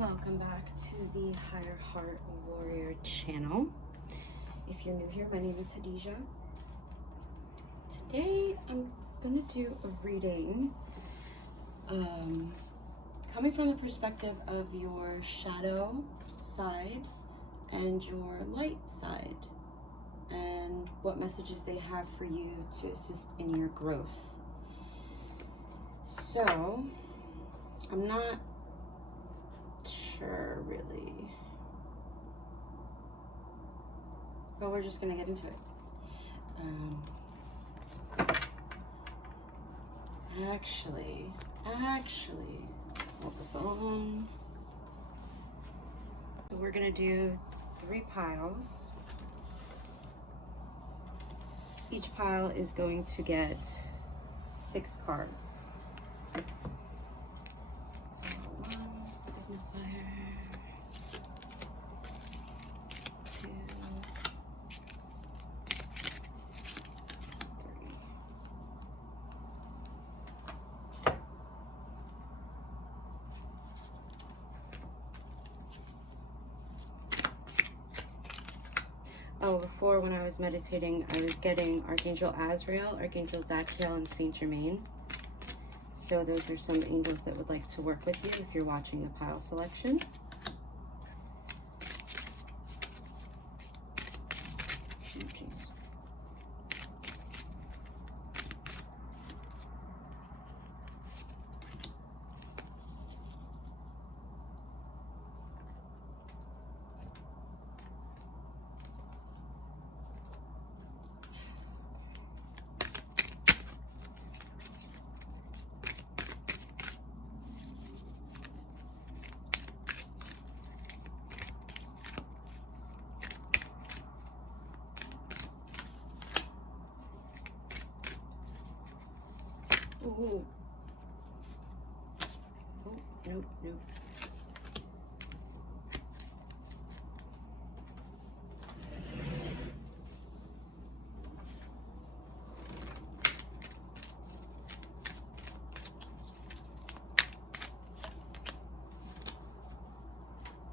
Welcome back to the Higher Heart Warrior channel. If you're new here, my name is Hadija. Today I'm going to do a reading coming from the perspective of your shadow side and your light side, and what messages they have for you to assist in your growth. So, I'm not sure really, but we're just gonna get into it. Actually, hold the phone. So we're gonna do 3 piles. Each pile is going to get 6 cards. Oh, before, when I was meditating, I was getting Archangel Azrael, Archangel Zadkiel, and Saint Germain. So those are some angels that would like to work with you if you're watching the pile selection. Oh, geez. Ooh. Oh, nope.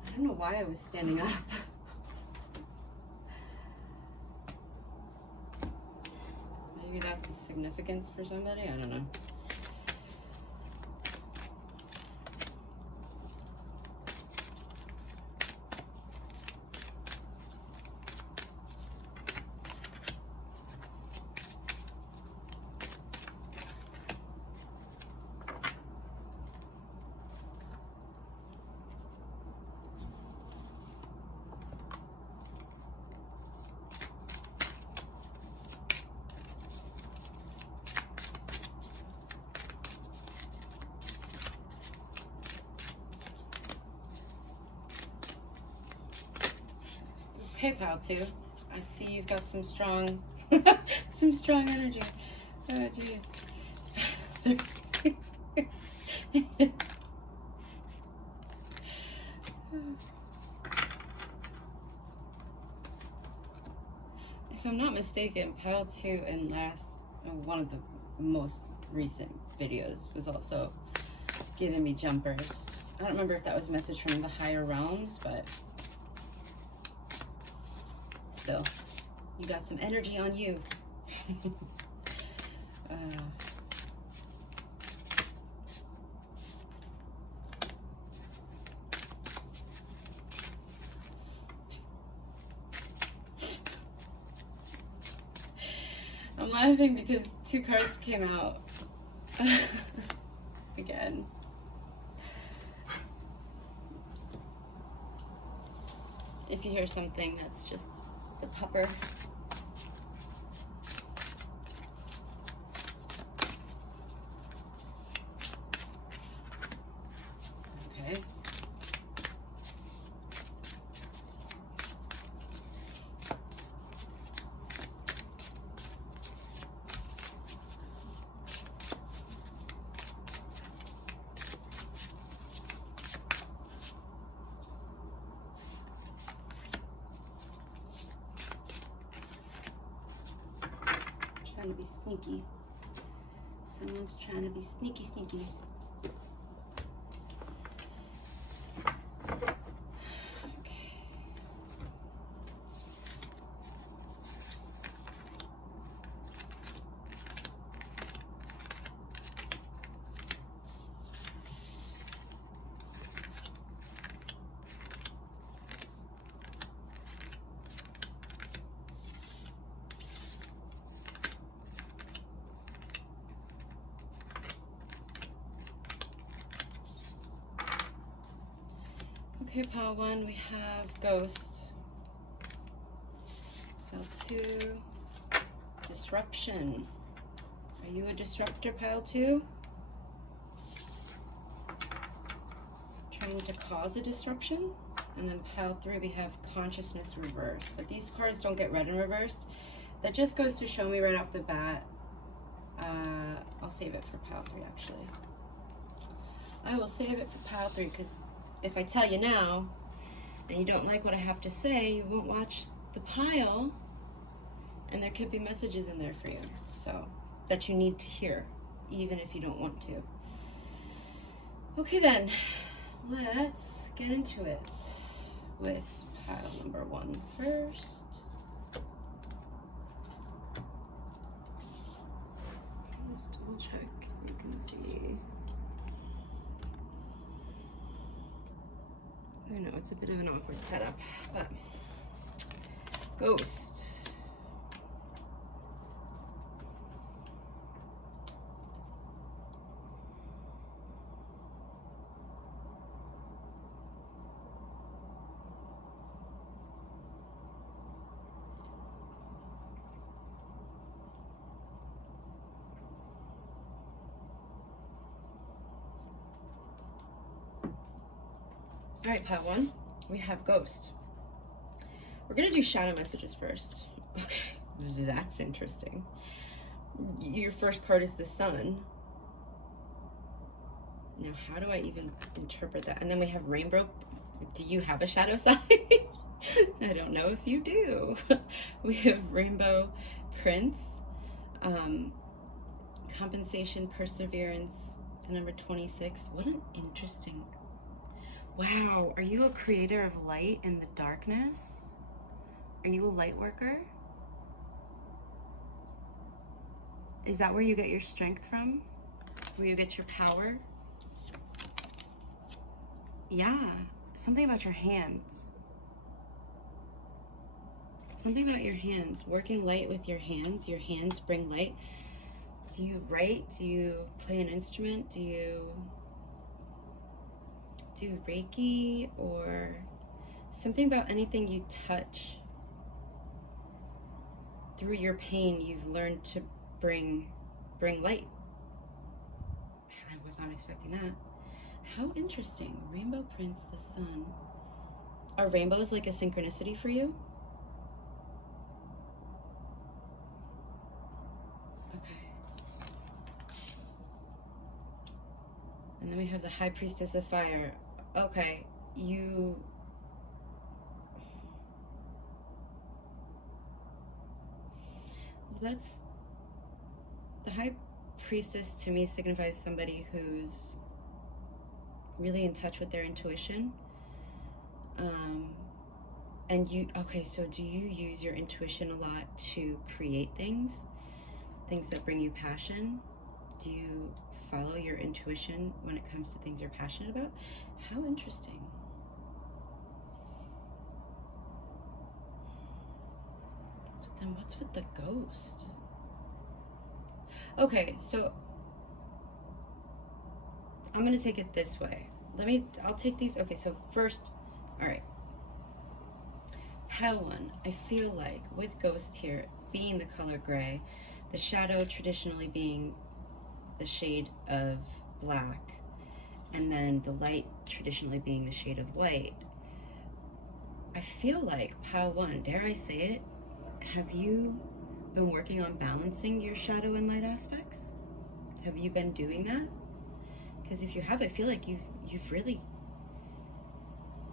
I don't know why I was standing up. Maybe that's a significance for somebody, I don't know. Hey, pal, too. I see you've got some strong, some strong energy. Oh, jeez. If I'm not mistaken, pile 2 in one of the most recent videos was also giving me jumpers. I don't remember if that was a message from the higher realms, but still, you got some energy on you. I'm laughing because 2 cards came out again. If you hear something, that's just the pupper. Okay. Trying to be sneaky. Someone's trying to be sneaky. Okay, pile 1, we have Ghost. Pile 2, Disruption. Are you a disruptor, pile 2? Trying to cause a disruption? And then pile 3, we have Consciousness Reversed. But these cards don't get read in reversed. That just goes to show me right off the bat. I'll save it for pile 3, actually. I will save it for pile 3, because if I tell you now, and you don't like what I have to say, you won't watch the pile, and there could be messages in there for you, so that you need to hear, even if you don't want to. Okay then, let's get into it with pile number 1 first. Just double check, you can see. I know it's a bit of an awkward setup, but Ghost. All right, pile 1, we have Ghost. We're gonna do shadow messages first. Okay, that's interesting. Your first card is the Sun. Now, how do I even interpret that? And then we have Rainbow. Do you have a shadow side? I don't know if you do. We have Rainbow Prince, Compensation, Perseverance, number 26. What an interesting. Wow, are you a creator of light in the darkness? Are you a light worker? Is that where you get your strength from? Where you get your power? Yeah, something about your hands. Something about your hands, working light with your hands. Your hands bring light. Do you write? Do you play an instrument? Do you do Reiki, or something about anything you touch? Through your pain, you've learned to bring light. I was not expecting that. How interesting. Rainbow Prince, the Sun. Are rainbows like a synchronicity for you? Okay. And then we have the High Priestess of Fire. Okay, that's the High Priestess to me signifies somebody who's really in touch with their intuition. And okay, so do you use your intuition a lot to create things that bring you passion? Do you follow your intuition when it comes to things you're passionate about? How interesting. But then what's with the Ghost? Okay, so I'm gonna take it this way. I'll take these. Okay, so first, all right. Pile 1, I feel like with Ghost here being the color gray, the shadow traditionally being the shade of black, and then the light traditionally being the shade of white. I feel like pile 1, dare I say it, have you been working on balancing your shadow and light aspects? Have you been doing that? Because if you have, I feel like you've really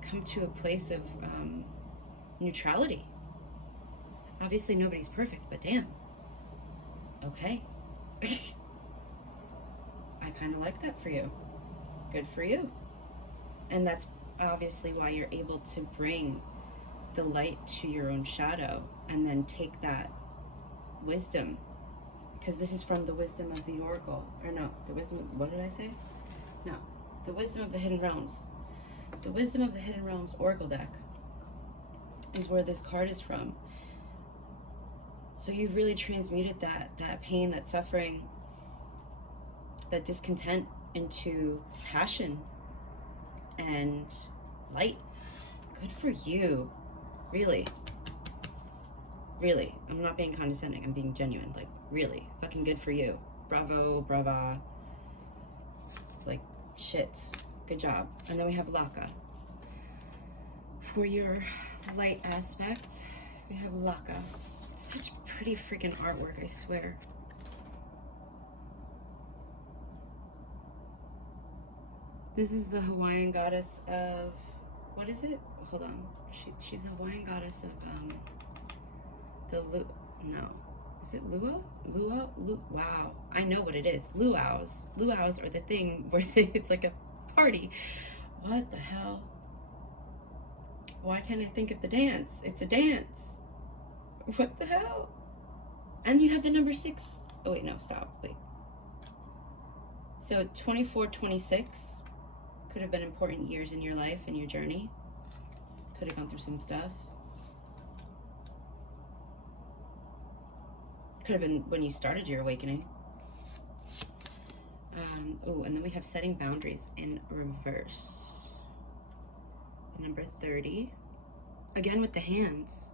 come to a place of neutrality. Obviously nobody's perfect, but damn. Okay. I kind of like that for you. Good for you. And that's obviously why you're able to bring the light to your own shadow and then take that wisdom, because this is from the wisdom of the Oracle, or no, the wisdom of, what did I say? No, the wisdom of the Hidden Realms. The wisdom of the Hidden Realms Oracle deck is where this card is from. So you've really transmuted that pain, that suffering, that discontent into passion and light. Good for you. Really. Really. I'm not being condescending. I'm being genuine. Like, really. Fucking good for you. Bravo, brava. Like, shit. Good job. And then we have Laka. For your light aspect, we have Laka. Such pretty freaking artwork, I swear. This is the Hawaiian goddess of, what is it? Hold on. She's the Hawaiian goddess of, no. Is it Lua? Lua? Wow. I know what it is. Luau's. Luau's are the thing where it's like a party. What the hell? Why can't I think of the dance? It's a dance. What the hell? And you have the number 6. Oh, wait, no, stop. Wait. So 24, 26 could have been important years in your life and your journey. Could have gone through some stuff. Could have been when you started your awakening. Oh, and then we have setting boundaries in reverse. Number 30. Again with the hands.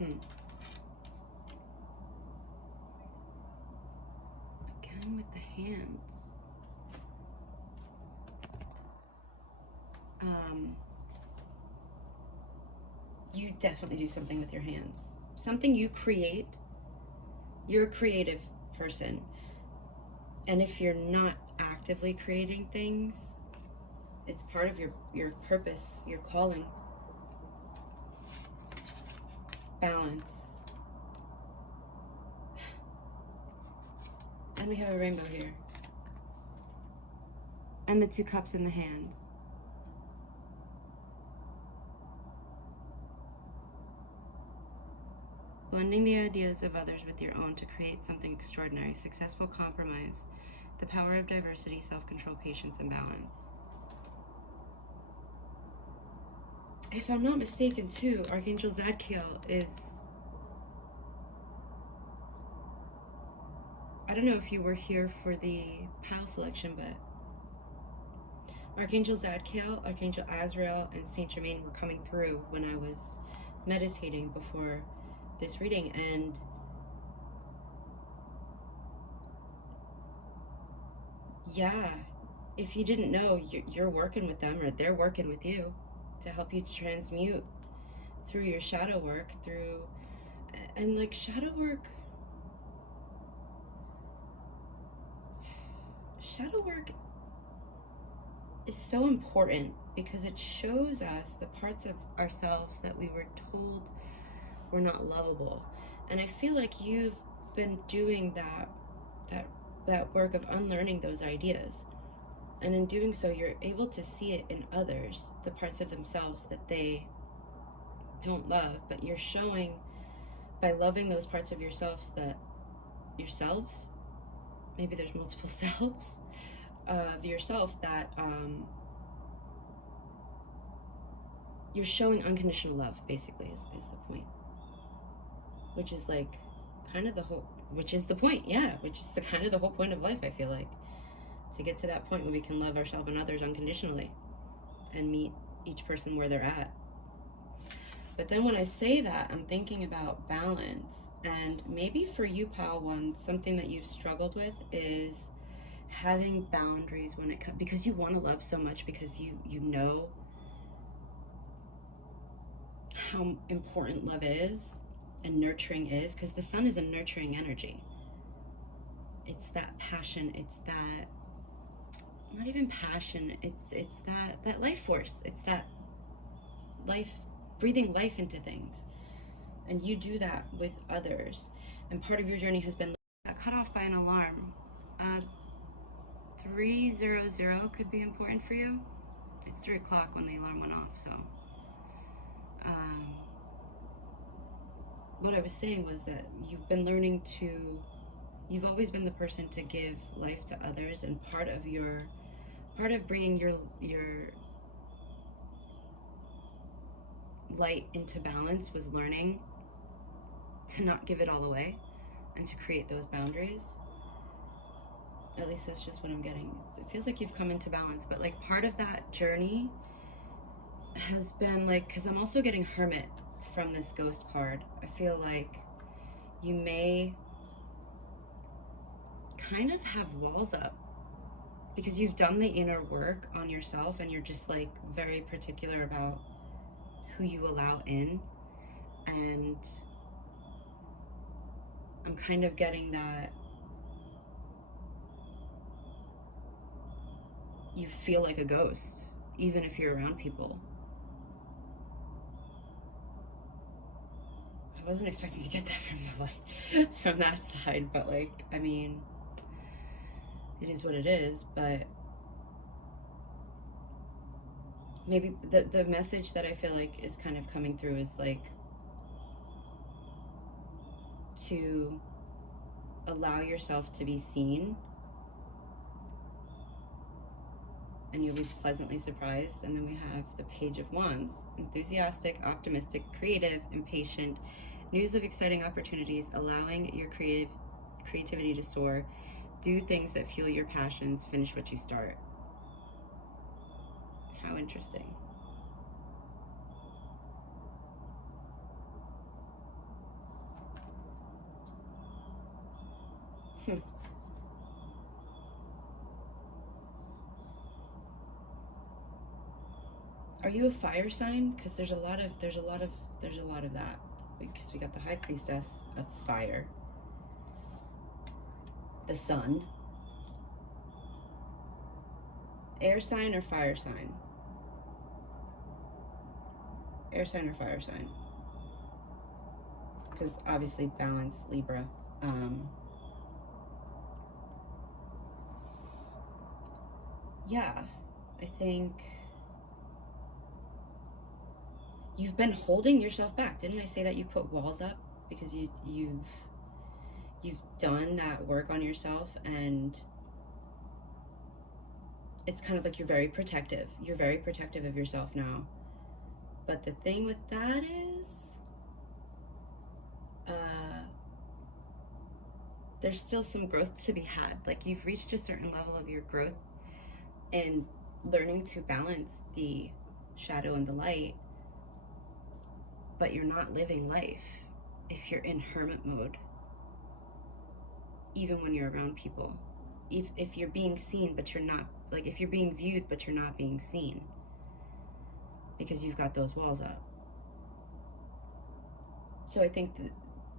Again with the hands. You definitely do something with your hands. Something you create. You're a creative person. And if you're not actively creating things, it's part of your purpose, your calling. Balance. And we have a rainbow here. And the 2 cups in the hands. Blending the ideas of others with your own to create something extraordinary. Successful compromise. The power of diversity, self-control, patience, and balance. If I'm not mistaken, too, Archangel Zadkiel is... I don't know if you were here for the pile selection, but Archangel Zadkiel, Archangel Azrael, and Saint Germain were coming through when I was meditating before this reading, and yeah, if you didn't know, you're working with them, or they're working with you to help you transmute through your shadow work, and like shadow work is so important because it shows us the parts of ourselves that we were told were not lovable. And I feel like you've been doing that work of unlearning those ideas. And in doing so, you're able to see it in others, the parts of themselves that they don't love, but you're showing by loving those parts of yourselves maybe there's multiple selves of yourself, that you're showing unconditional love, basically, is the point. Which is like kind of the whole, which is the point, yeah, which is the kind of the whole point of life, I feel like. To get to that point where we can love ourselves and others unconditionally and meet each person where they're at. But then when I say that, I'm thinking about balance. And maybe for you, Pal One, something that you've struggled with is having boundaries when it comes, because you want to love so much, because you know how important love is and nurturing is, because the sun is a nurturing energy. It's that passion, it's that, not even passion, it's that life force. It's that life, breathing life into things. And you do that with others. And part of your journey has been cut off by an alarm. 300 could be important for you. It's 3 o'clock when the alarm went off, so. What I was saying was that you've been learning to, you've always been the person to give life to others, and part of bringing your light into balance was learning to not give it all away and to create those boundaries. At least that's just what I'm getting. It feels like you've come into balance, but like part of that journey has been like, because I'm also getting Hermit from this ghost card. I feel like you may kind of have walls up because you've done the inner work on yourself and you're just like very particular about who you allow in. And I'm kind of getting that you feel like a ghost even if you're around people. I wasn't expecting to get that from the light, from that side, but like, I mean, it is what it is. But maybe the message that I feel like is kind of coming through is like to allow yourself to be seen, and you'll be pleasantly surprised. And then we have the Page of Wands: enthusiastic, optimistic, creative, impatient, news of exciting opportunities, allowing your creativity to soar, do things that fuel your passions, finish what you start. How interesting. Are you a fire sign? Because there's a lot of that. Because we got the High Priestess of fire, the Sun. Air sign or fire sign? Air sign or fire sign? Because obviously balance, Libra. Yeah, I think you've been holding yourself back. Didn't I say that you put walls up because you've done that work on yourself, and it's kind of like you're very protective. You're very protective of yourself now. But the thing with that is, there's still some growth to be had. Like, you've reached a certain level of your growth in learning to balance the shadow and the light, but you're not living life if you're in hermit mode, even when you're around people. If you're being seen, but you're not, like if you're being viewed, but you're not being seen because you've got those walls up. So I think that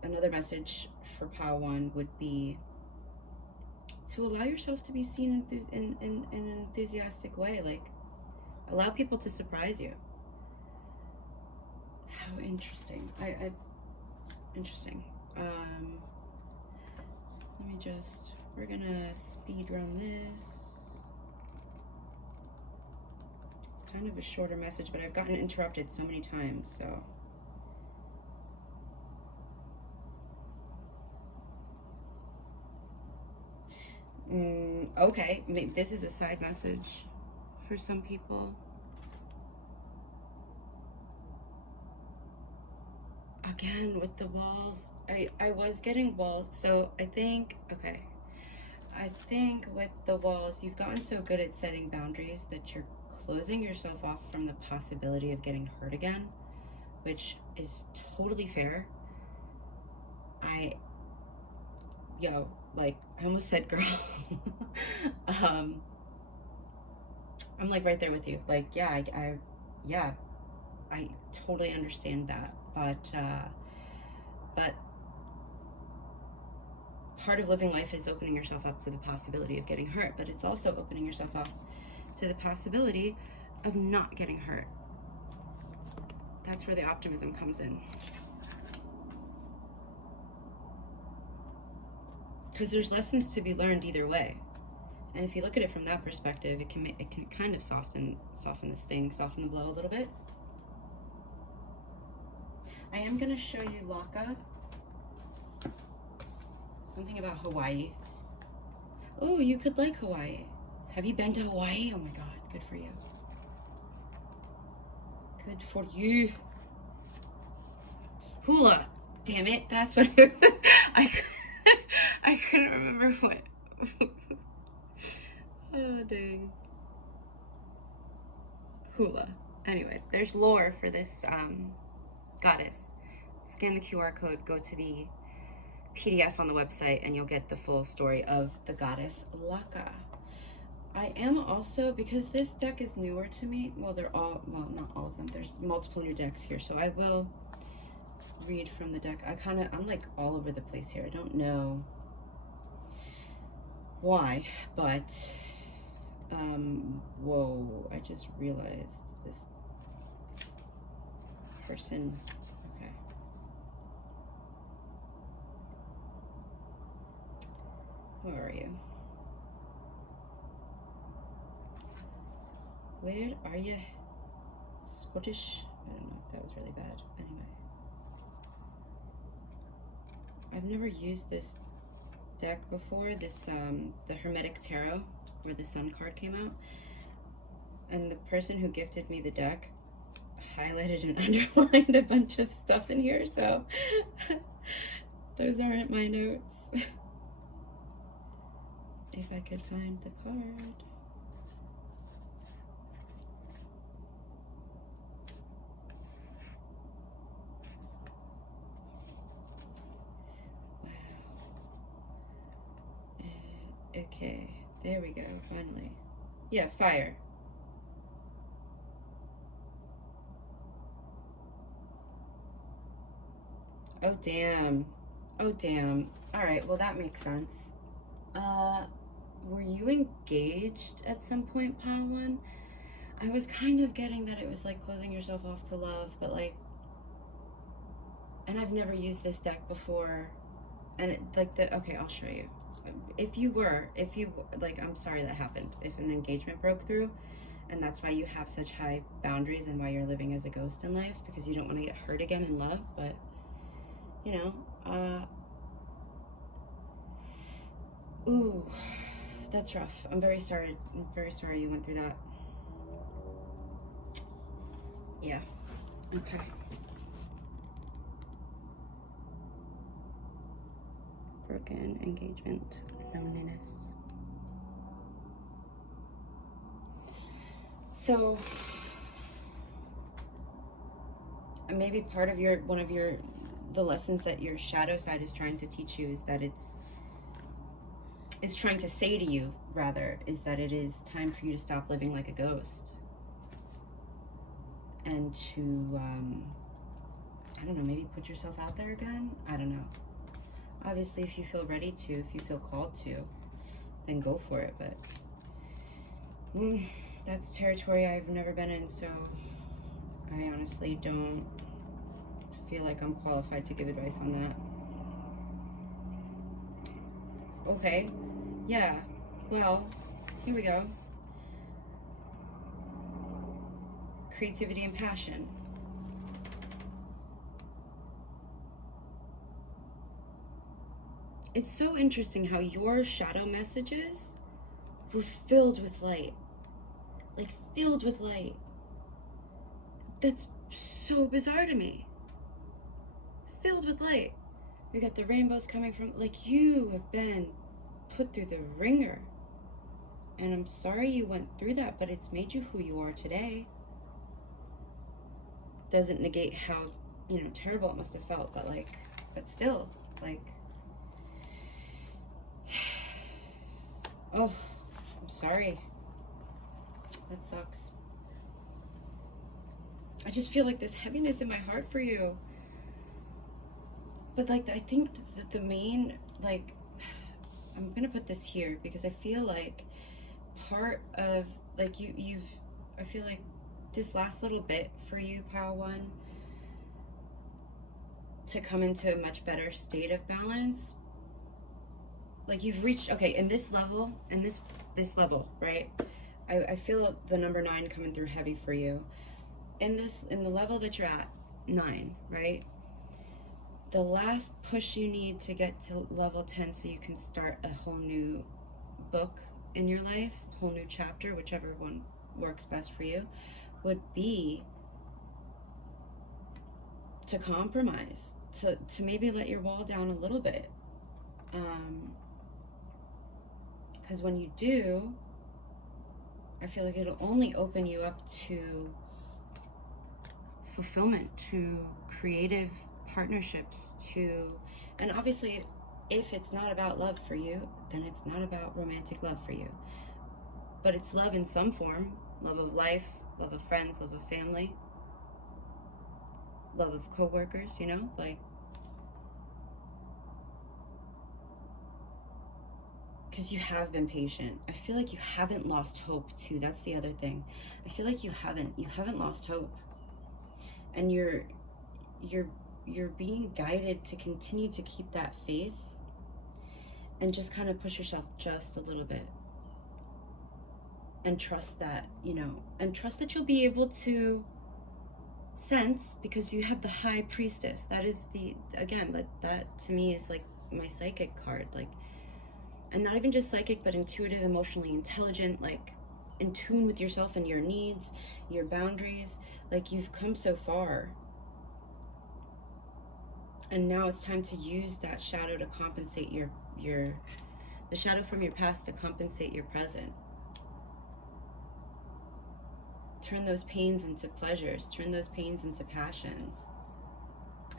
another message for Pile 1 would be to allow yourself to be seen in an enthusiastic way. Like, allow people to surprise you. How interesting. Interesting. Let me just, we're gonna speed run this. It's kind of a shorter message, but I've gotten interrupted so many times, so. Okay, maybe this is a side message for some people. Again, with the walls, I was getting walls, so I think, okay. I think with the walls, you've gotten so good at setting boundaries that you're closing yourself off from the possibility of getting hurt again, which is totally fair. I almost said girl. I'm like right there with you. Like, yeah, I totally understand that. But part of living life is opening yourself up to the possibility of getting hurt, but it's also opening yourself up to the possibility of not getting hurt. That's where the optimism comes in. Because there's lessons to be learned either way. And if you look at it from that perspective, it can kind of soften the sting, soften the blow a little bit. I am going to show you Laka. Something about Hawaii. Oh, you could like Hawaii. Have you been to Hawaii? Oh my God, good for you. Good for you. Hula. Damn it, that's what it was. I couldn't remember what. Oh, dang. Hula. Anyway, there's lore for this goddess. Scan the QR code, go to the PDF on the website, and you'll get the full story of the goddess Laka. I am also, because this deck is newer to me, well, they're all, well, not all of them, there's multiple new decks here, so I will read from the deck. I'm like all over the place here. I don't know why, but, whoa, I just realized this person, okay. Where are you? Where are you? Scottish? I don't know. That was really bad. Anyway. I've never used this deck before. This, the Hermetic Tarot, where the Sun card came out. And the person who gifted me the deck highlighted and underlined a bunch of stuff in here, so those aren't my notes. If I could find the card. Okay, there we go, finally. Yeah, fire. Oh, damn. Oh, damn. All right, well, that makes sense. Were you engaged at some point, Pile One? I was kind of getting that it was like closing yourself off to love, but like, and I've never used this deck before. And it, like okay, I'll show you. If you like, I'm sorry that happened. If an engagement broke through, and that's why you have such high boundaries and why you're living as a ghost in life, because you don't want to get hurt again in love, but, you know, ooh, that's rough. I'm very sorry you went through that. Yeah, okay. Broken engagement, loneliness. So maybe part of the lessons that your shadow side is trying to teach you is that it's trying to say to you, rather, is that it is time for you to stop living like a ghost and to I don't know, maybe put yourself out there again. I don't know. Obviously, if you feel ready to, if you feel called to, then go for it. But that's territory I've never been in, so I honestly don't feel like I'm qualified to give advice on that. Okay, yeah, well, here we go. Creativity and passion. It's so interesting how your shadow messages were filled with light. Like, filled with light. That's so bizarre to me. Filled with light. We got the rainbows coming from, like, you have been put through the ringer. And I'm sorry you went through that, but it's made you who you are today. Doesn't negate how, you know, terrible it must have felt, but like, but still, like, oh, I'm sorry. That sucks. I just feel like this heaviness in my heart for you. But like, I think that the main, like, I'm gonna put this here because I feel like part of, like, I feel like this last little bit for you, Pile One, to come into a much better state of balance, like, you've reached, okay, in this level, this level, right? I feel the number 9 coming through heavy for you. In the level that you're at, 9, right? The last push you need to get to level 10 so you can start a whole new book in your life, whole new chapter, whichever one works best for you, would be to compromise, to maybe let your wall down a little bit. Because when you do, I feel like it'll only open you up to fulfillment, to creative partnerships, to, and obviously if it's not about love for you, then it's not about romantic love for you. But it's love in some form, love of life, love of friends, love of family, love of co-workers, you know, like, because you have been patient. I feel like you haven't lost hope too. That's the other thing. I feel like you haven't lost hope. And you're being guided to continue to keep that faith and just kind of push yourself just a little bit. And trust that, you know, and trust that you'll be able to sense, because you have the High Priestess. That is the, again, that to me is like my psychic card, like, and not even just psychic, but intuitive, emotionally intelligent, like in tune with yourself and your needs, your boundaries. Like, you've come so far. And now it's time to use that shadow to compensate the shadow from your past to compensate your present. Turn those pains into pleasures, turn those pains into passions.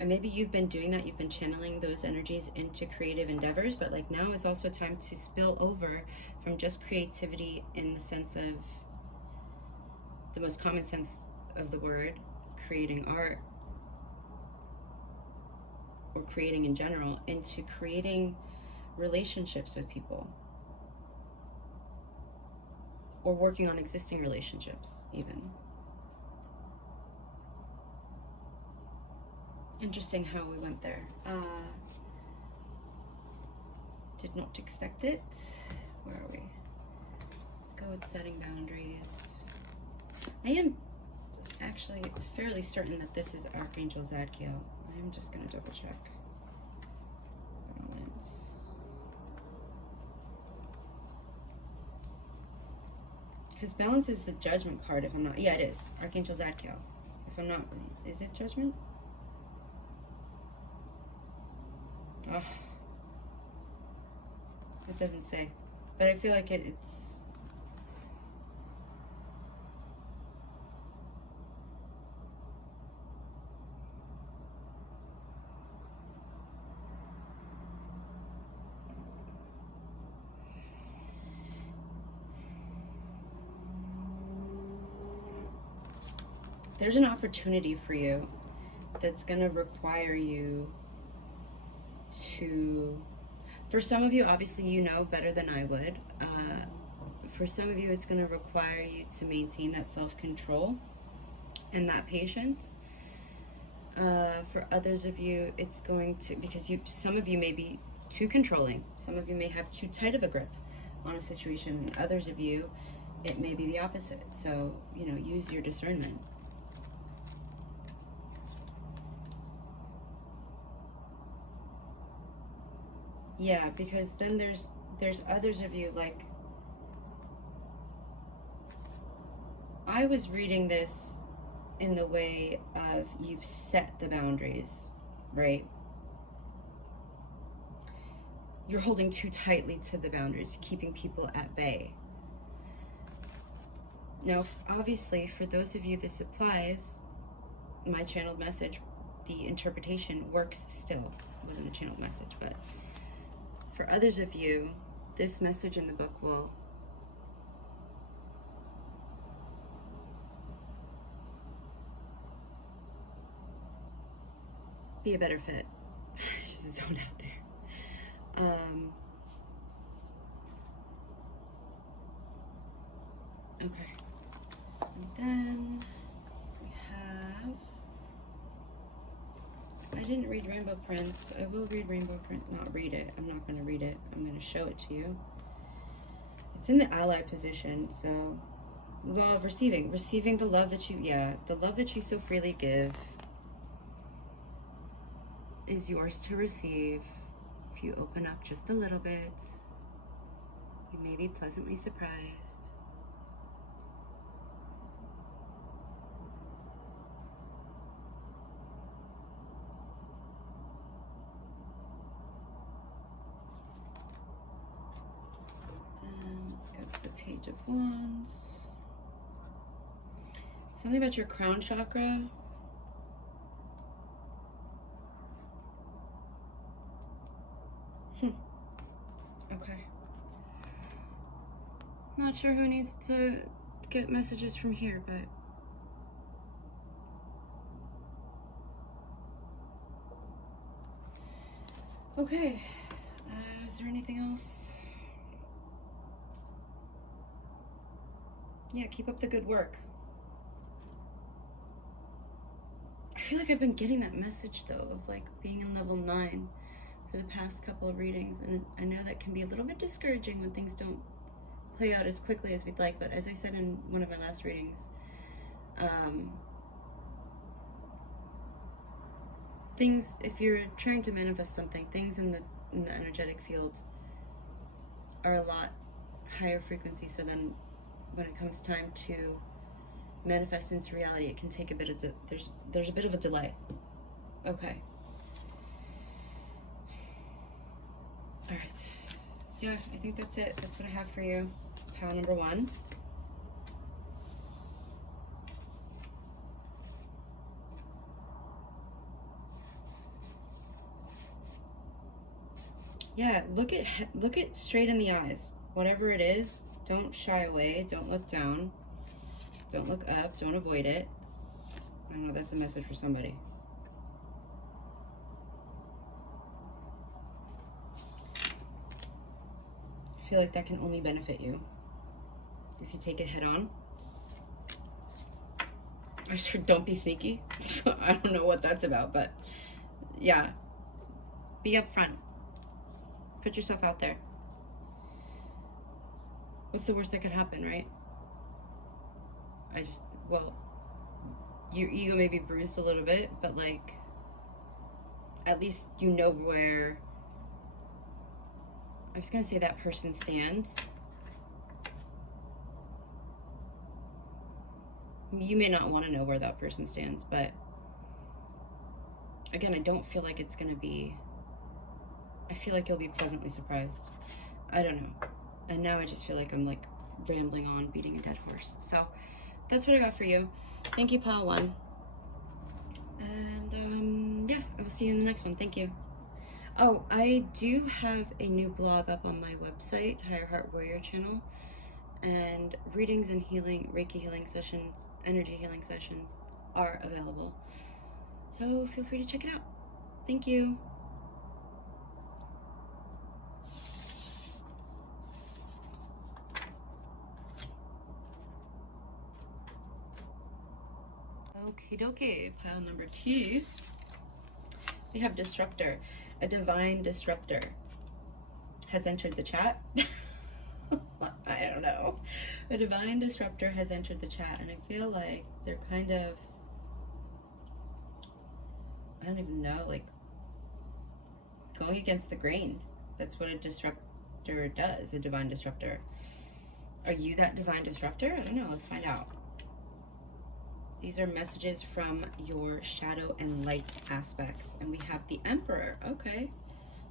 And maybe you've been doing that, you've been channeling those energies into creative endeavors, but like now is also time to spill over from just creativity in the sense of the most common sense of the word, creating art or creating in general, into creating relationships with people or working on existing relationships even. Interesting how we went there. Did not expect it. Where are we? Let's go with setting boundaries. I am actually fairly certain that this is Archangel Zadkiel. I am just going to double check. Because balance is the judgment card, if I'm not, yeah, it is. Archangel Zadkiel. If I'm not, is it judgment? Oh, it doesn't say, but I feel like it's there's an opportunity for you that's going to require you to, for some of you, obviously you know better than I would, for some of you it's going to require you to maintain that self-control and that patience. For others of you, it's going to, because some of you may be too controlling, some of you may have too tight of a grip on a situation, and others of you, it may be the opposite. So, you know, use your discernment. Yeah, because then there's others of you, like, I was reading this in the way of you've set the boundaries, right? You're holding too tightly to the boundaries, keeping people at bay. Now, obviously, for those of you this applies, my channeled message, the interpretation works still. It wasn't a channeled message, but for others of you, this message in the book will be a better fit. Just zone out there. Okay. And then we have, I didn't read Rainbow Prince. I will read Rainbow Prince, not read it. I'm not going to read it. I'm going to show it to you. It's in the ally position, so law of receiving the love that you, the love that you so freely give is yours to receive. If you open up just a little bit, you may be pleasantly surprised. Let's go to the Page of Wands. Something about your crown chakra. Okay. Not sure who needs to get messages from here, but... Okay. Is there anything else? Yeah, keep up the good work. I feel like I've been getting that message, though, of like being in level 9 for the past couple of readings, and I know that can be a little bit discouraging when things don't play out as quickly as we'd like, but as I said in one of my last readings, things, if you're trying to manifest something, things in the energetic field are a lot higher frequency, so then when it comes time to manifest into reality, it can take a bit of there's a bit of a delay. Okay. All right. Yeah, I think that's it. That's what I have for you. Pile number 1. Yeah, look it straight in the eyes. Whatever it is, don't shy away, don't look down, don't look up, don't avoid it. I know that's a message for somebody. I feel like that can only benefit you if you take it head on. I sure don't be sneaky. I don't know what that's about, but yeah, be upfront. Put yourself out there. What's the worst that could happen, right? Well, your ego may be bruised a little bit, but like, at least you know where, I was gonna say that person stands. You may not want to know where that person stands, but again, I don't feel like it's gonna be, I feel like you'll be pleasantly surprised. I don't know. And now I just feel like I'm like rambling on, beating a dead horse. So that's what I got for you. Thank you, pile 1. And yeah, I will see you in the next one. Thank you. Oh, I do have a new blog up on my website, Higher Heart Warrior channel, and readings and healing, Reiki healing sessions, energy healing sessions are available. So feel free to check it out. Thank you. Okie dokie, pile number 2. We have Disruptor. A divine disruptor has entered the chat. I don't know. A divine disruptor has entered the chat, and I feel like they're kind of, I don't even know, like going against the grain. That's what a disruptor does, a divine disruptor. Are you that divine disruptor? I don't know. Let's find out. These are messages from your shadow and light aspects. And we have the Emperor. Okay.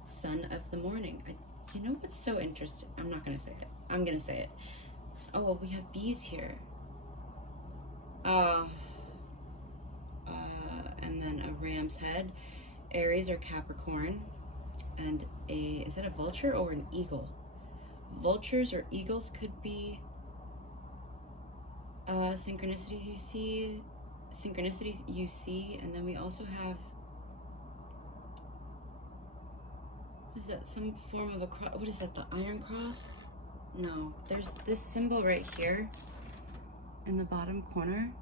Son of the morning. You know what's so interesting? I'm not going to say it. I'm going to say it. Oh, well, we have bees here. And then a ram's head. Aries or Capricorn. And is that a vulture or an eagle? Vultures or eagles could be synchronicities you see, and then we also have, is that some form of a cross? What is that, the Iron Cross? No, there's this symbol right here in the bottom corner.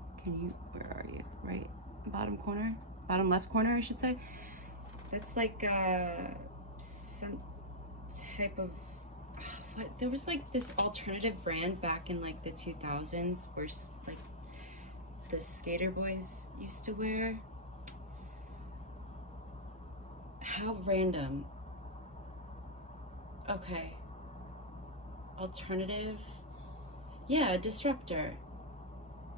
Where are you? Right, bottom corner, bottom left corner, I should say. That's like some type of, what, there was like this alternative brand back in like the 2000s where like the skater boys used to wear. How random. Okay. Alternative. Yeah, a disruptor.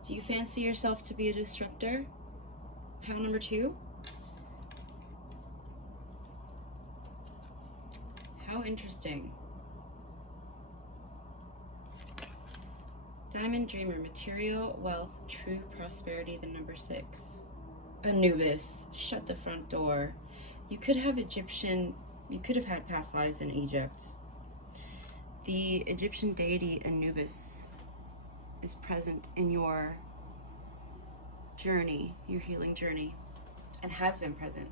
Do you fancy yourself to be a disruptor? Pile number 2. How interesting. Diamond Dreamer, material, wealth, true prosperity, the number 6. Anubis, shut the front door. You could have Egyptian You could have had past lives in Egypt. The Egyptian deity Anubis is present in your journey, your healing journey, and has been present,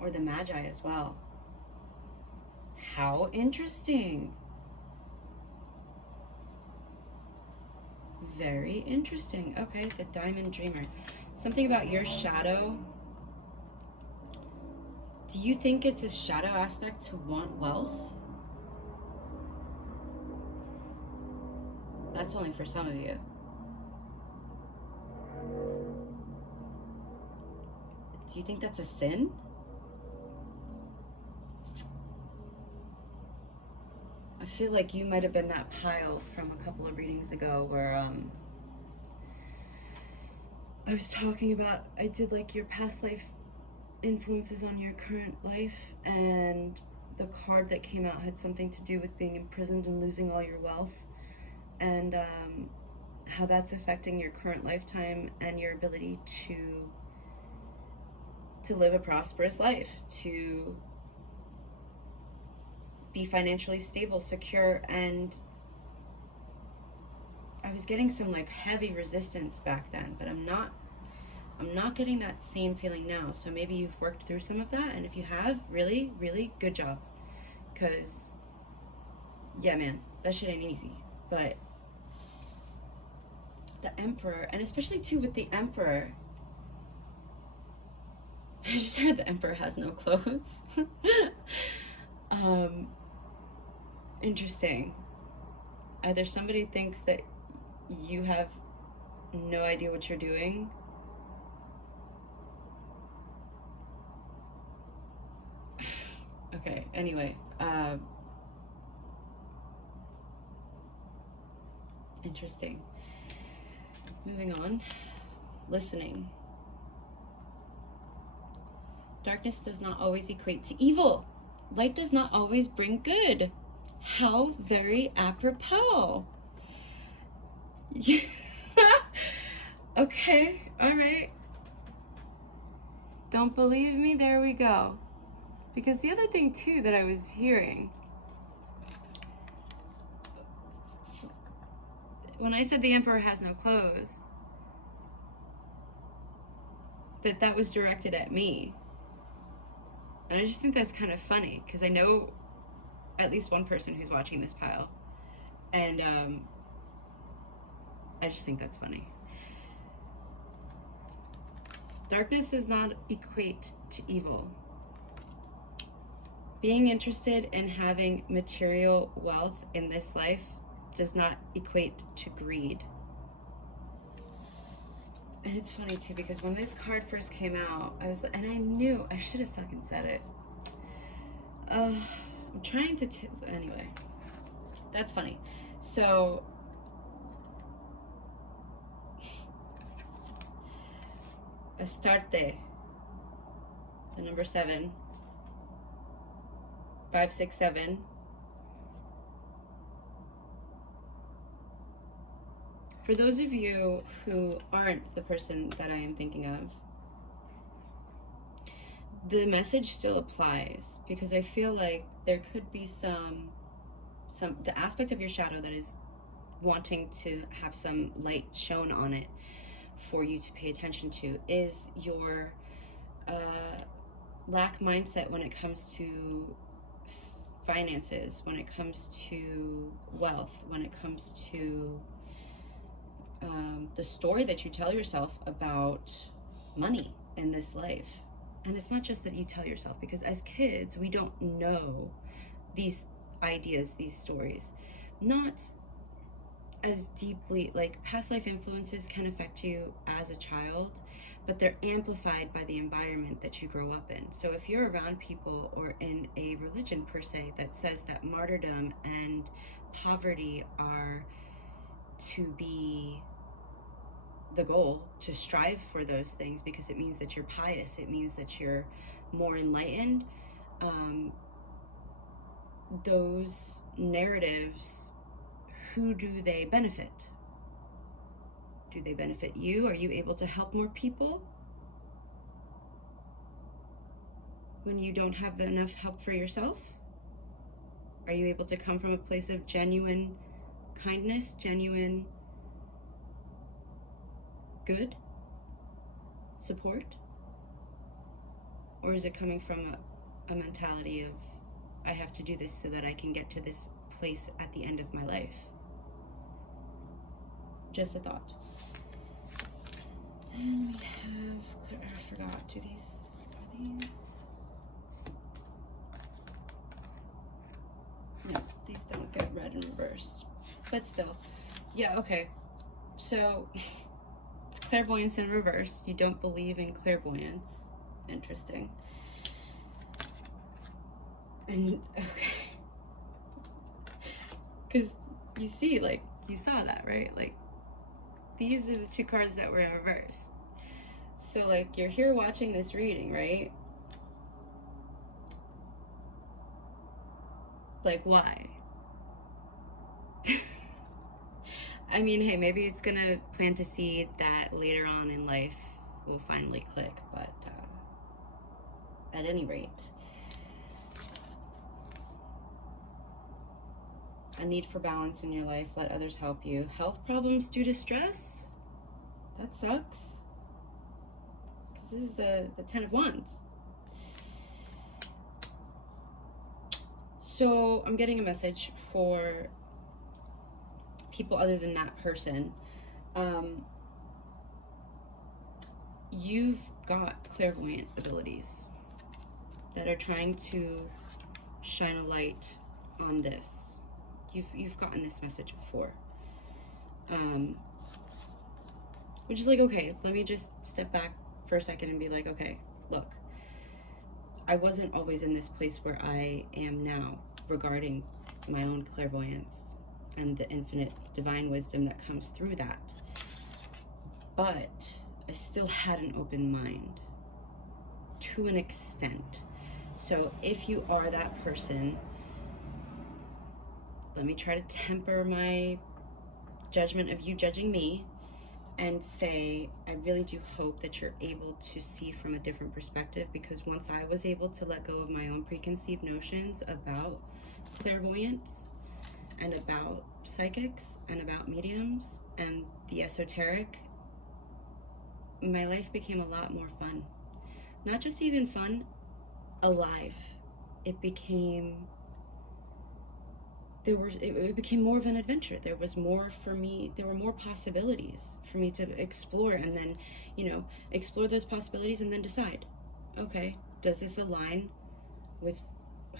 or the Magi as well. How interesting. Very interesting. Okay, the Diamond Dreamer. Something about your shadow. Do you think it's a shadow aspect to want wealth? That's only for some of you. Do you think that's a sin? I feel like you might have been that pile from a couple of readings ago where I was talking about, I did like your past life influences on your current life, and the card that came out had something to do with being imprisoned and losing all your wealth, and how that's affecting your current lifetime and your ability to live a prosperous life, to be financially stable, secure. And I was getting some like heavy resistance back then, but I'm not getting that same feeling now. So maybe you've worked through some of that, and if you have, really, really good job. Because yeah, man, that shit ain't easy. But the Emperor, and especially too with the Emperor, I just heard the Emperor has no clothes. Interesting. Either somebody thinks that you have no idea what you're doing, okay, anyway, interesting. Moving on. Listening. Darkness does not always equate to evil. Light does not always bring good. How very apropos. Okay, all right. Don't believe me? There we go. Because the other thing too that I was hearing, when I said the Emperor has no clothes, that was directed at me. And I just think that's kind of funny, because I know at least one person who's watching this pile. And I just think that's funny. Darkness does not equate to evil. Being interested in having material wealth in this life does not equate to greed. And it's funny too, because when this card first came out, and I knew I should have fucking said it. I'm trying to anyway. That's funny. So Astarte, the number 7, 567. For those of you who aren't the person that I am thinking of, the message still applies, because I feel like there could be the aspect of your shadow that is wanting to have some light shown on it for you to pay attention to is your lack mindset when it comes to finances, when it comes to wealth, when it comes to the story that you tell yourself about money in this life. And it's not just that you tell yourself, because as kids, we don't know these ideas, these stories. Not as deeply, like past life influences can affect you as a child, but they're amplified by the environment that you grow up in. So if you're around people or in a religion per se that says that martyrdom and poverty are to be the goal, to strive for those things because it means that you're pious, it means that you're more enlightened, those narratives, who do they benefit? Do they benefit you? Are you able to help more people when you don't have enough help for yourself? Are you able to come from a place of genuine kindness, genuine good support? Or is it coming from a mentality of, I have to do this so that I can get to this place at the end of my life? Just a thought. And we have, I forgot, are these? No, these don't get read and reversed. But still, yeah, okay. So, clairvoyance in reverse. You don't believe in clairvoyance. Interesting. And, okay. Because you see, like, you saw that, right? Like, these are the two cards that were in reverse. So, like, you're here watching this reading, right? Like, why? I mean, hey, maybe it's gonna plant a seed that later on in life will finally click, but at any rate, a need for balance in your life. Let others help you. Health problems due to stress? That sucks. Because this is the 10 of Wands. So I'm getting a message for people other than that person. You've got clairvoyant abilities that are trying to shine a light on this. You've gotten this message before. Which is like, okay, let me just step back for a second and be like, okay, look, I wasn't always in this place where I am now regarding my own clairvoyance and the infinite divine wisdom that comes through that. But I still had an open mind to an extent. So if you are that person, let me try to temper my judgment of you judging me and say, I really do hope that you're able to see from a different perspective, because once I was able to let go of my own preconceived notions about clairvoyance and about psychics and about mediums and the esoteric, my life became a lot more fun. Not just even fun, alive. It became, it became more of an adventure. There was more for me, there were more possibilities for me to explore, and then, you know, explore those possibilities and then decide, okay, does this align with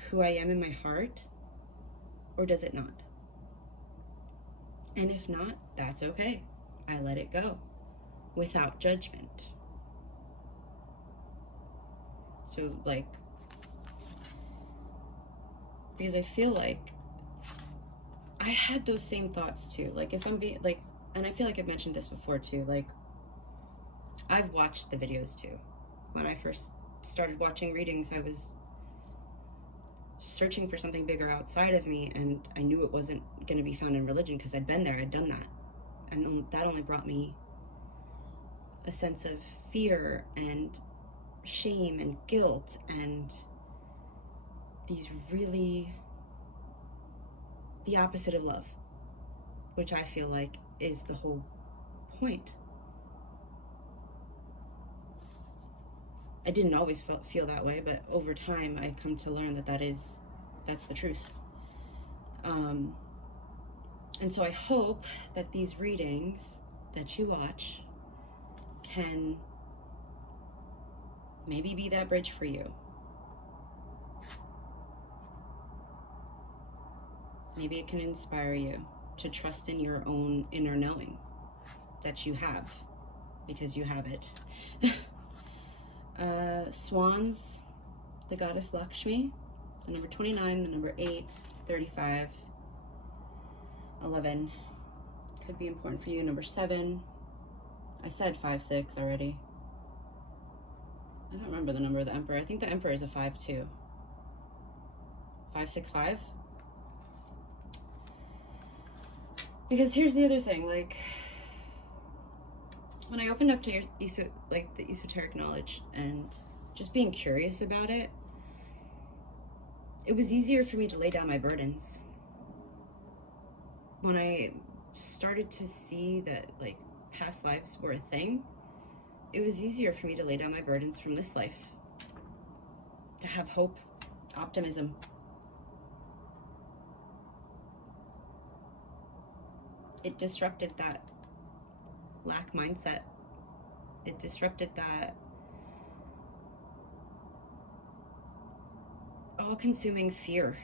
who I am in my heart, or does it not? And if not, that's okay. I let it go without judgment. So, like, because I feel like I had those same thoughts too. Like, if I'm being, like, and I feel like I've mentioned this before too, like, I've watched the videos too. When I first started watching readings, I was searching for something bigger outside of me, and I knew it wasn't going to be found in religion because I'd been there, I'd done that. And that only brought me a sense of fear and shame and guilt and these really, the opposite of love, which I feel like is the whole point. I didn't always feel that way, but over time I come to learn that that's the truth. And so I hope that these readings that you watch can maybe be that bridge for you. Maybe it can inspire you to trust in your own inner knowing that you have, because you have it. Swans, the goddess Lakshmi, the number 29, the number 8, 35, 11. Could be important for you. Number 7. I said 5, 6 already. I don't remember the number of the Emperor. I think the Emperor is a 5 too. 5, 6, 5. Because here's the other thing, like, when I opened up to your the esoteric knowledge and just being curious about it, it was easier for me to lay down my burdens. When I started to see that, like, past lives were a thing, it was easier for me to lay down my burdens from this life. To have hope, optimism. It disrupted that lack mindset. It disrupted that all-consuming fear.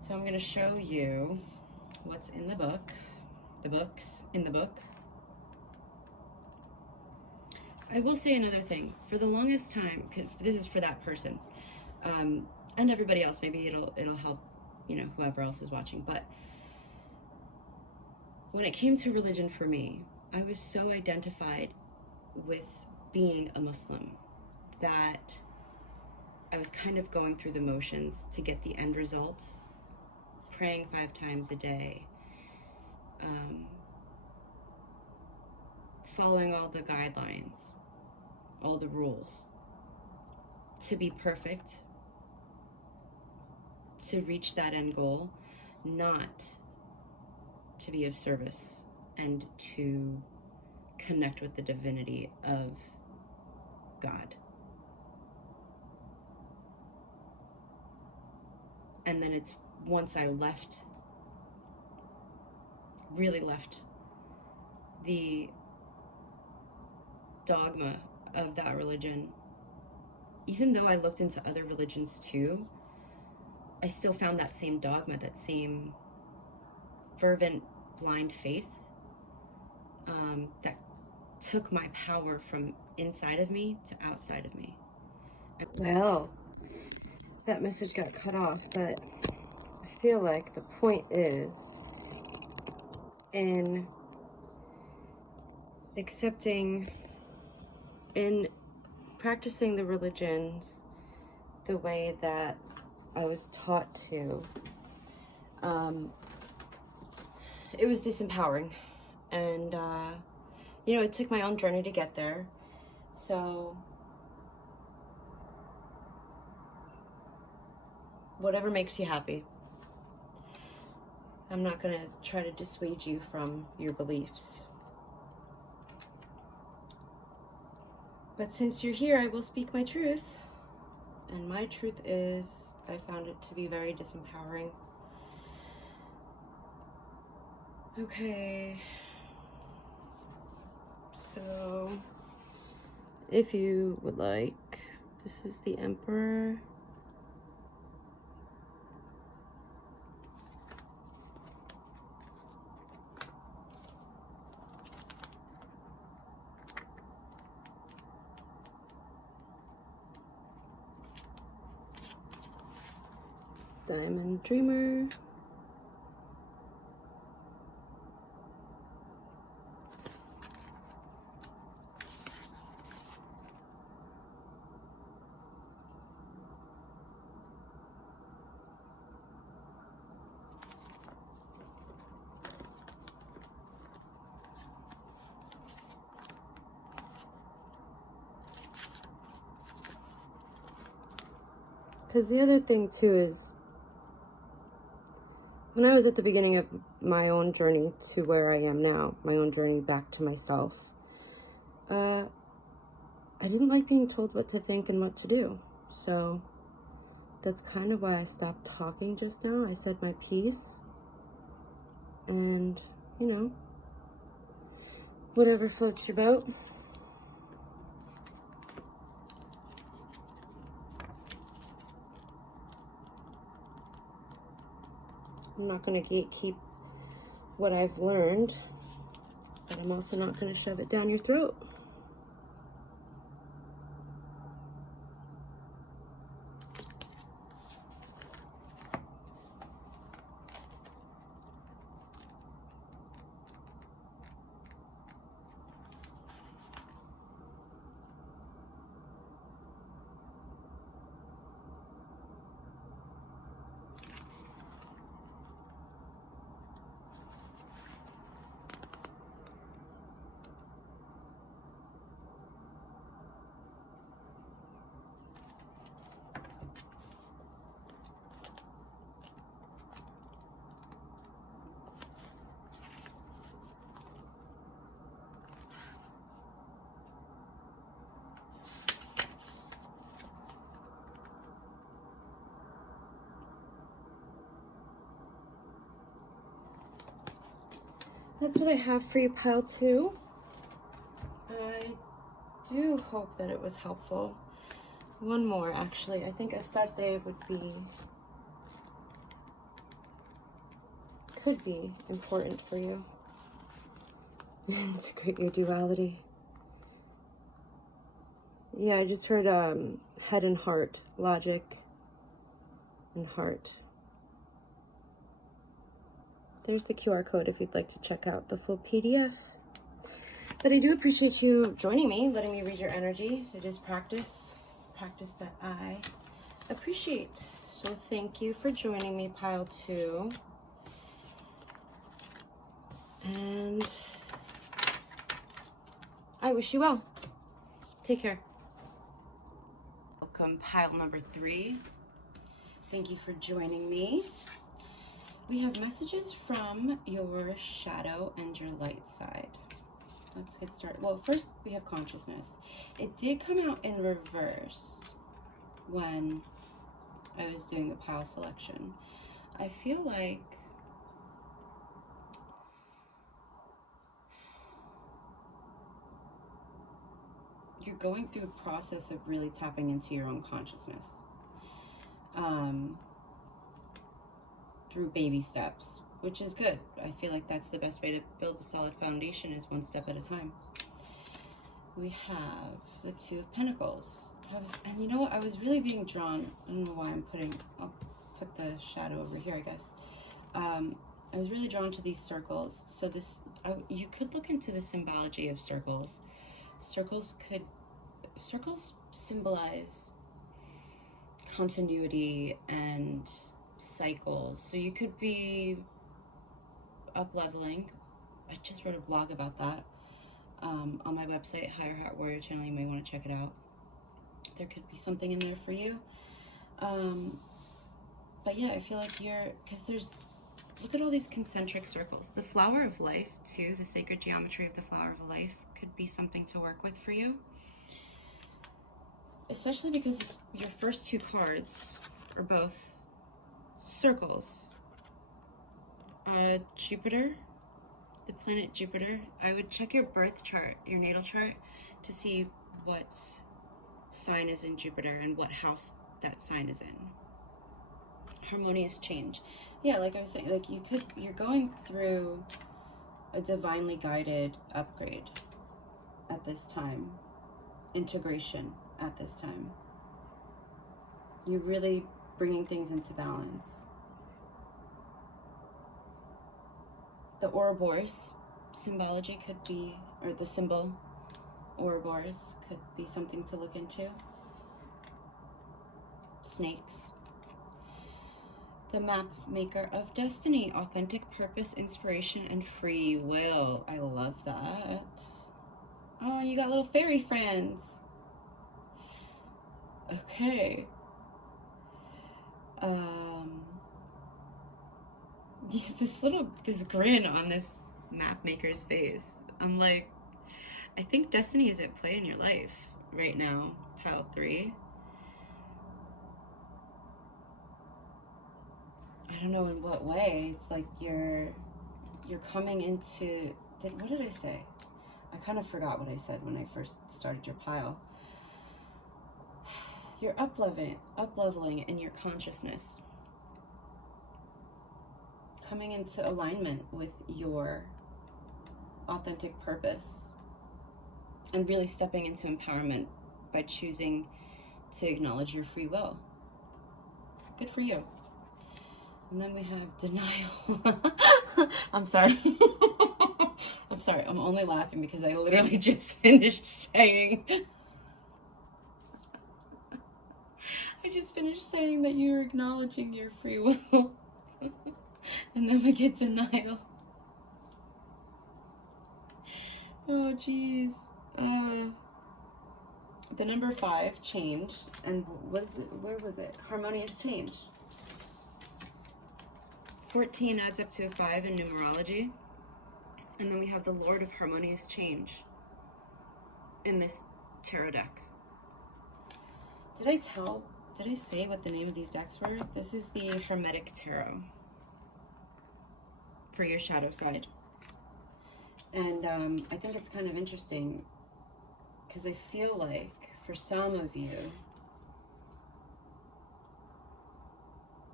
So I'm going to show you what's in the book, the books in the book. I will say another thing. For the longest time, 'cause this is for that person, and everybody else, maybe it'll help, you know, whoever else is watching. But when it came to religion for me, I was so identified with being a Muslim that I was kind of going through the motions to get the end result, praying 5 times a day, following all the guidelines, all the rules, to be perfect, to reach that end goal, not to be of service and to connect with the divinity of God. And then it's once I left, really left the dogma of that religion, even though I looked into other religions too, I still found that same dogma, that same fervent, blind faith that took my power from inside of me to outside of me. Well, that message got cut off, but I feel like the point is in accepting, in practicing the religions the way that I was taught to, it was disempowering. And, you know, it took my own journey to get there. So, whatever makes you happy. I'm not going to try to dissuade you from your beliefs. But since you're here, I will speak my truth. And my truth is, I found it to be very disempowering. Okay. So, if you would like, this is the Emperor. Diamond Dreamer. Because the other thing too is, when I was at the beginning of my own journey to where I am now, my own journey back to myself, I didn't like being told what to think and what to do. So that's kind of why I stopped talking just now. I said my piece. And, you know, whatever floats your boat. I'm not going to gatekeep what I've learned, but I'm also not going to shove it down your throat. that's what I have for you, pile 2. I do hope that it was helpful. One more, actually. I think Astarte could be important for you. Integrate your duality. Yeah, I just heard head and heart, logic and heart. There's the QR code if you'd like to check out the full PDF. But I do appreciate you joining me, letting me read your energy. It is practice that I appreciate. So thank you for joining me, pile 2. And I wish you well. Take care. Welcome, pile number 3. Thank you for joining me. We have messages from your shadow and your light side. Let's get started. Well, first we have consciousness. It did come out in reverse when I was doing the pile selection. I feel like you're going through a process of really tapping into your own consciousness through baby steps, which is good. I feel like that's the best way to build a solid foundation, is one step at a time. We have the 2 of Pentacles. And you know what? I was really being drawn. I don't know why I'll put the shadow over here, I guess. I was really drawn to these circles. So you could look into the symbology of circles. Circles symbolize continuity and cycles. So you could be up-leveling. I just wrote a blog about that on my website, Higher Heart Warrior Channel. You may want to check it out. There could be something in there for you. But yeah, I feel like look at all these concentric circles. The flower of life too, the sacred geometry of the flower of life could be something to work with for you. Especially because your first 2 cards are both circles. Jupiter, the planet Jupiter. I would check your birth chart, your natal chart, to see what sign is in Jupiter and what house that sign is in. Harmonious change. Yeah, like I was saying, like you're going through a divinely guided upgrade at this time. Integration at this time. You're really bringing things into balance. The Ouroboros symbology could be, or the symbol Ouroboros could be something to look into. Snakes. The map maker of destiny, authentic purpose, inspiration, and free will. I love that. Oh, you got little fairy friends. Okay. This grin on this map maker's face. I'm like, I think destiny is at play in your life right now, pile 3. I don't know in what way. It's like you're coming into, what did I say? I kind of forgot what I said when I first started your pile. You're up-leveling in your consciousness. Coming into alignment with your authentic purpose. And really stepping into empowerment by choosing to acknowledge your free will. Good for you. And then we have denial. I'm sorry. I'm sorry. I'm only laughing because I literally just finished saying... I just finished saying that you're acknowledging your free will. And then we get denial. Oh, geez. The number 5, change. And where was it? Harmonious change. 14 adds up to a 5 in numerology. And then we have the Lord of Harmonious Change in this tarot deck. Did I say what the name of these decks were? This is the Hermetic Tarot for your shadow side. And I think it's kind of interesting because I feel like for some of you,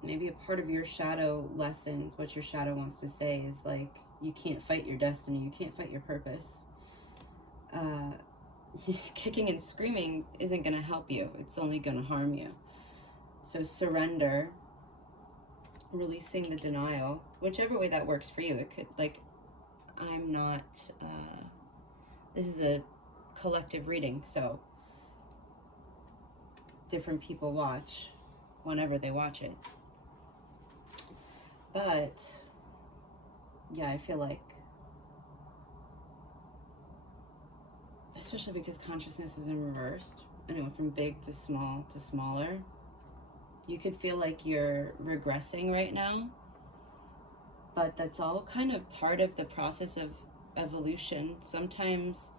maybe a part of your shadow lessons, what your shadow wants to say is like, you can't fight your destiny, you can't fight your purpose. Kicking and screaming isn't going to help you, it's only going to harm you. So surrender, releasing the denial, whichever way that works for you. It could, like, I'm not, this is a collective reading, so different people watch whenever they watch it. But yeah, I feel like, especially because consciousness is in reversed, and it went from big to small to smaller, you could feel like you're regressing right now, but that's all kind of part of the process of evolution. Sometimes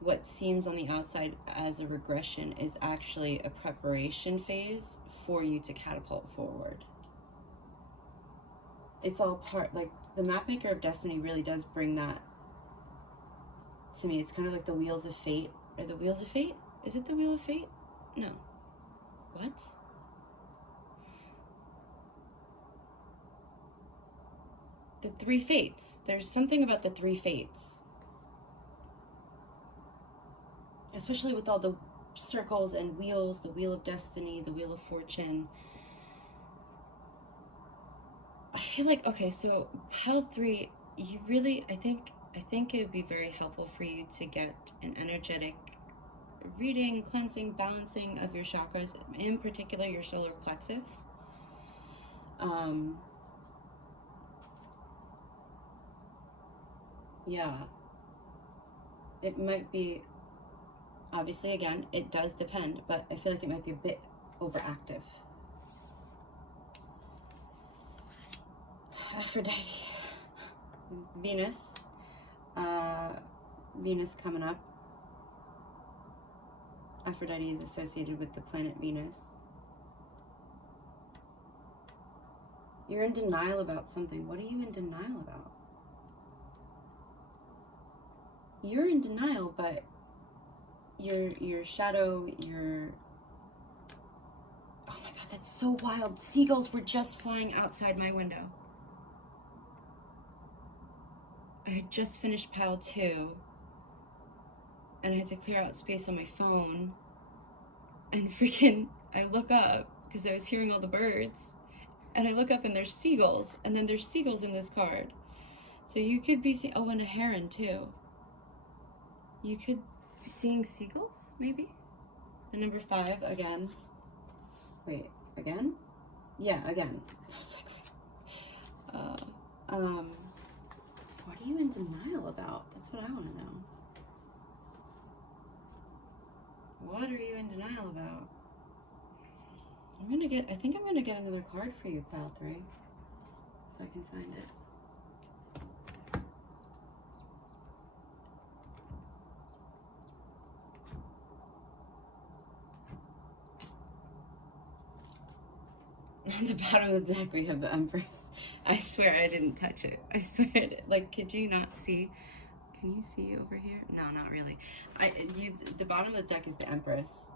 what seems on the outside as a regression is actually a preparation phase for you to catapult forward. It's all part, like, the Mapmaker of Destiny really does bring that to me. It's kind of like the Wheels of Fate. Or the Wheels of Fate? Is it the Wheel of Fate? No. What? The Three Fates. There's something about the Three Fates. Especially with all the circles and wheels, the Wheel of Destiny, the Wheel of Fortune. I feel like, okay, so Pile 3, you really, I think it would be very helpful for you to get an energetic reading, cleansing, balancing of your chakras, in particular your solar plexus. Yeah, it might be, obviously, again, it does depend, but I feel like it might be a bit overactive. Aphrodite, Venus, Venus coming up. Aphrodite is associated with the planet Venus. You're in denial about something. What are you in denial about? You're in denial, but your shadow, your... Oh my God, that's so wild. Seagulls were just flying outside my window. I had just finished Pile 2, and I had to clear out space on my phone, and freaking, I look up, because I was hearing all the birds, and I look up and there's seagulls, and then there's seagulls in this card. So you could be seeing, oh, and a heron too. You could be seeing seagulls, maybe? The number 5, again. Wait, again? Yeah, again. I was like, what are you in denial about? That's what I want to know. What are you in denial about? I think I'm gonna get another card for you, Pile 3. If I can find it. On the bottom of the deck, we have the Empress. I swear I didn't touch it. I swear I did. Like, could you not see? Can you see over here? No, not really. The bottom of the deck is the Empress.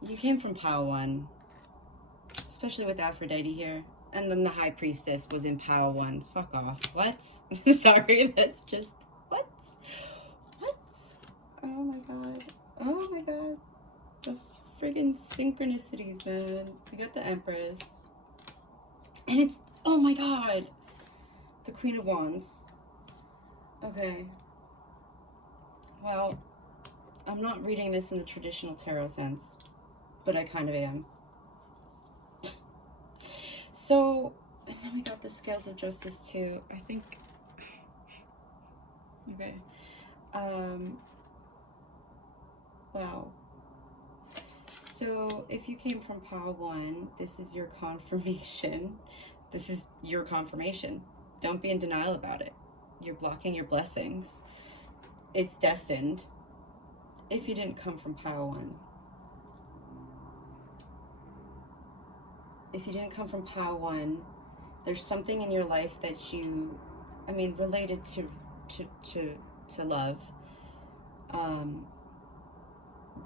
You came from Pile 1, especially with Aphrodite here. And then the High Priestess was in Pile 1. Fuck off. What? Sorry, that's just... What? What? Oh my God. Oh my God. The friggin' synchronicities, man. We got the Empress. And it's... Oh my God. The Queen of Wands. Okay. Well, I'm not reading this in the traditional tarot sense, but I kind of am. So, and then we got the Scales of Justice too. I think, okay. Wow. So, if you came from Pile 1, this is your confirmation. This is your confirmation. Don't be in denial about it. You're blocking your blessings. It's destined. If you didn't come from Pile 1. If you didn't come from Pile 1, there's something in your life that you, I mean, related to to love,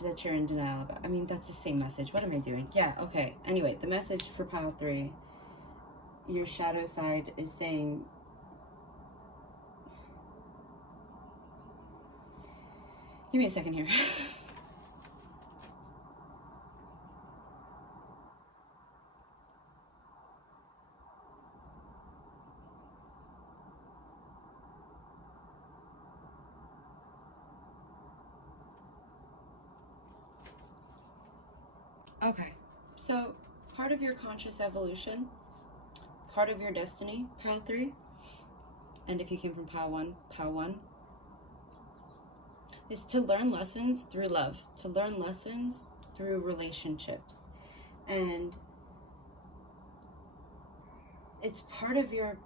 that you're in denial about. I mean, that's the same message. What am I doing? Yeah, okay. Anyway, the message for pile 3, your shadow side is saying, give me a second here. Okay, so part of your conscious evolution, part of your destiny, pile 3, and if you came from pile 1, is to learn lessons through love, to learn lessons through relationships. And it's part of your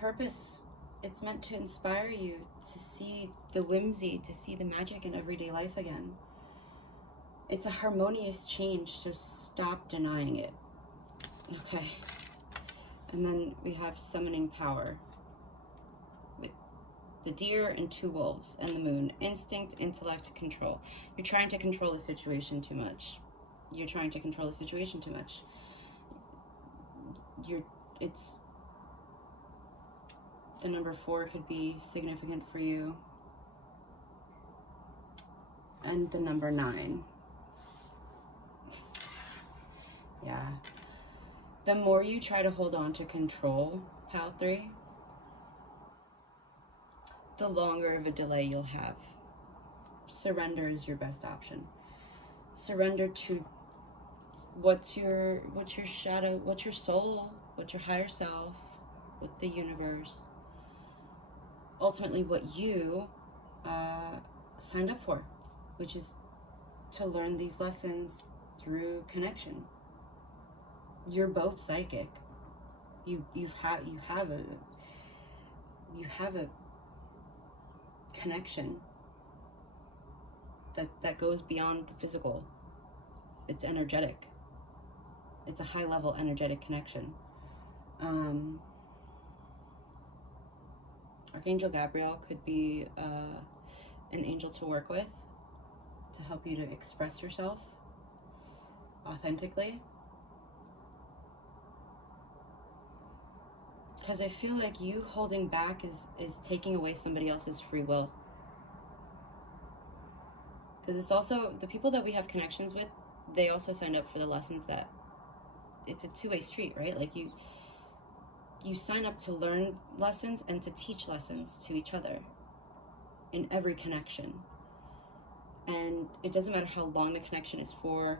purpose. It's meant to inspire you to see the whimsy, to see the magic in everyday life again. It's a harmonious change, so stop denying it. Okay. And then we have summoning power with the deer and 2 wolves and the moon. Instinct, intellect, control. You're trying to control the situation too much. You're trying to control the situation too much. It's the number 4 could be significant for you. And the number 9. Yeah. The more you try to hold on to control, pile 3, the longer of a delay you'll have. Surrender is your best option. Surrender to what's your shadow, what's your soul, what's your higher self, what the universe, ultimately what you signed up for, which is to learn these lessons through connection. You're both psychic. You have a connection that goes beyond the physical. It's energetic. It's a high level energetic connection. Archangel Gabriel could be an angel to work with, to help you to express yourself authentically. Because I feel like you holding back is taking away somebody else's free will. Because it's also, the people that we have connections with, they also signed up for the lessons that, it's a two-way street, right? Like you sign up to learn lessons and to teach lessons to each other in every connection. And it doesn't matter how long the connection is for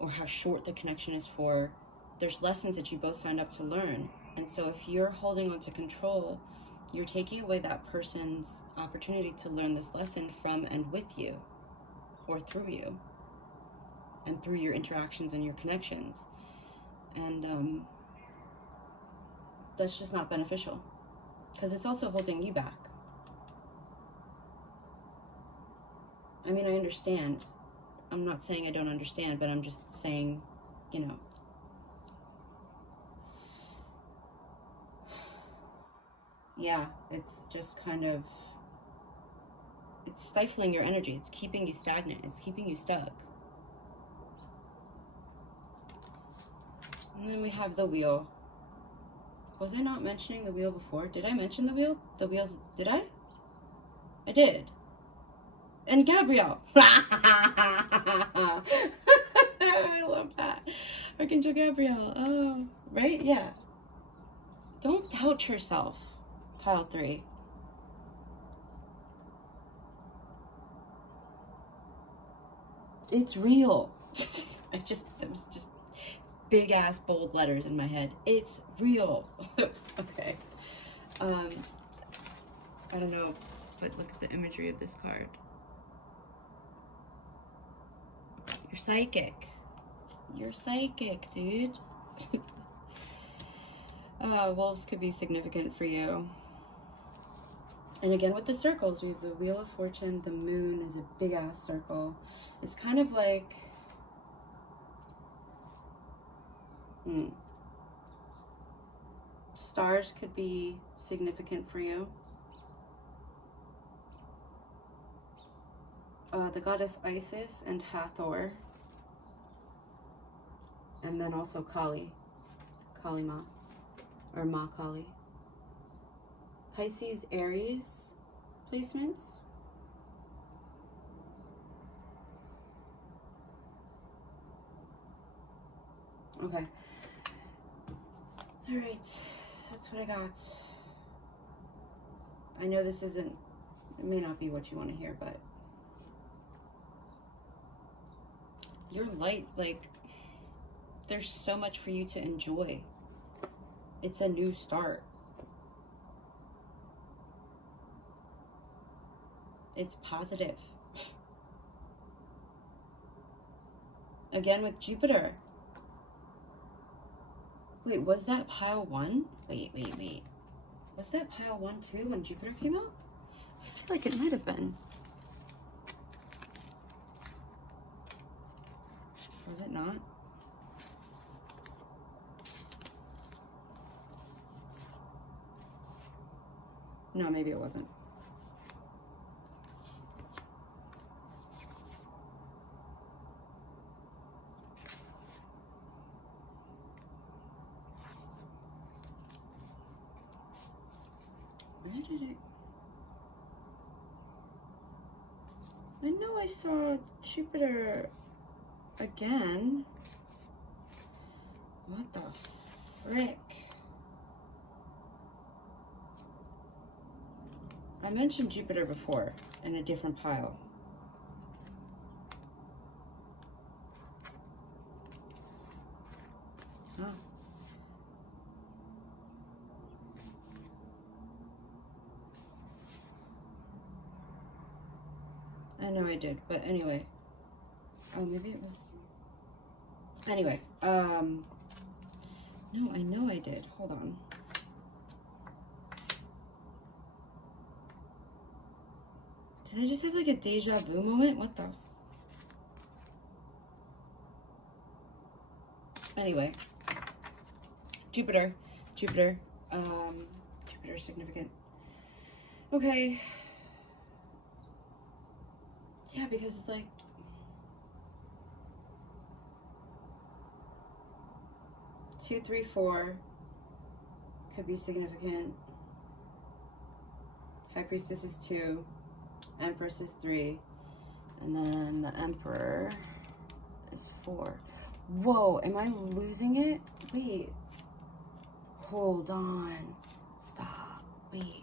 or how short the connection is for, there's lessons that you both signed up to learn. And so if you're holding on to control, you're taking away that person's opportunity to learn this lesson from and with you, or through you, and through your interactions and your connections. And that's just not beneficial, because it's also holding you back. I mean, I understand. I'm not saying I don't understand, but I'm just saying, you know, yeah, it's just kind of, it's stifling your energy. It's keeping you stagnant. It's keeping you stuck. And then we have the wheel. Was I not mentioning the wheel before? Did I mention the wheel? The wheels, did I? I did. And Gabrielle. I love that. Archangel Gabrielle. Oh, right? Yeah. Don't doubt yourself, pile 3. It's real. It was just big ass bold letters in my head. It's real. Okay. I don't know, but look at the imagery of this card. You're psychic. You're psychic, dude. Wolves could be significant for you. And again, with the circles, we have the Wheel of Fortune. The moon is a big ass circle. It's kind of like, Stars could be significant for you. The goddess Isis and Hathor. And then also Kali. Kali Ma. Or Ma Kali. Pisces, Aries placements. Okay. All right. That's what I got. I know this isn't, it may not be what you want to hear, but your light, like, there's so much for you to enjoy. It's a new start. It's positive. Again with Jupiter. Wait, was that pile 1? Wait. Was that pile 1 too when Jupiter came out? I feel like it might have been. Was it not? No, maybe it wasn't. Where did it? I know I saw Jupiter again. What the frick? I mentioned Jupiter before in a different pile. Oh. I know I did, but anyway. Oh, maybe it was... Anyway, no, I know I did. Hold on. Did I just have like a deja vu moment? What the... Anyway. Jupiter. Jupiter is significant. Okay. Yeah, because it's like... Two, three, 4 could be significant. High Priestess is 2. Empress is 3. And then the Emperor is 4. Whoa, am I losing it? Wait. Hold on. Stop. Wait.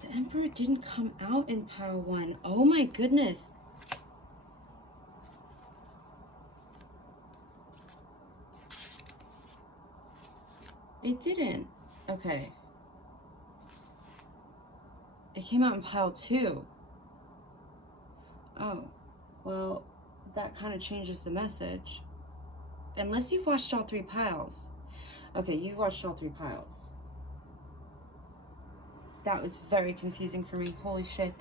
The Emperor didn't come out in pile 1. Oh my goodness. It didn't. Okay. It came out in pile 2. Oh. Well, that kind of changes the message. Unless you've watched all 3 piles. Okay, you watched all 3 piles. That was very confusing for me. Holy shit.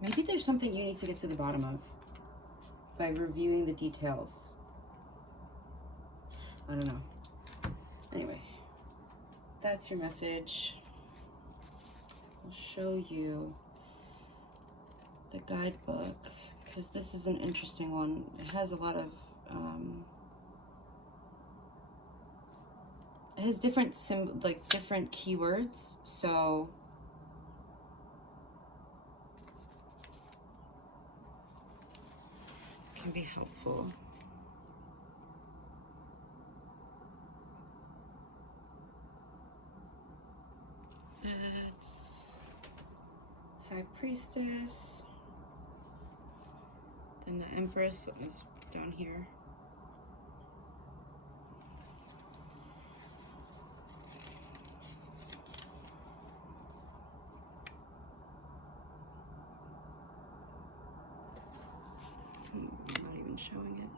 Maybe there's something you need to get to the bottom of by reviewing the details. I don't know. Anyway, that's your message. I'll show you the guidebook because this is an interesting one. It has a lot of, it has different different keywords, so it can be helpful. It's High Priestess, then the Empress is down here. I'm not even showing it.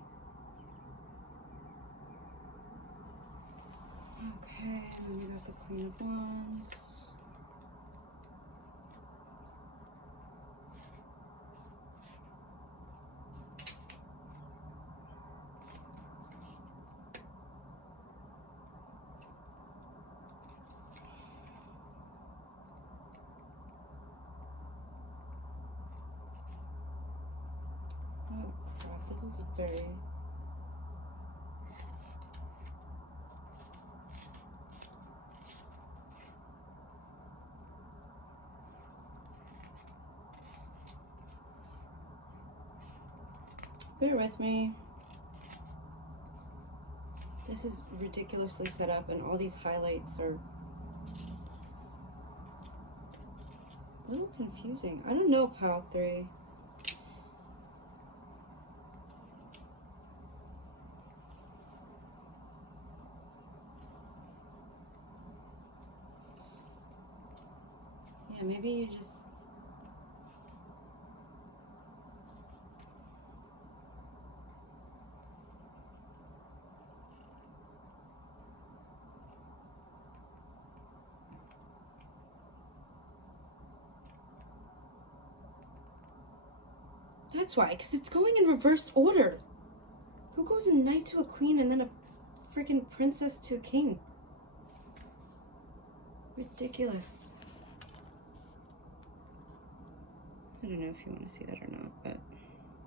Okay, then we got the Queen of Wands. is very... Bear with me. This is ridiculously set up, and all these highlights are a little confusing. I don't know, Pile 3. Yeah, maybe you just... That's why, because it's going in reversed order. Who goes a knight to a queen and then a freaking princess to a king? Ridiculous. I don't know if you want to see that or not, but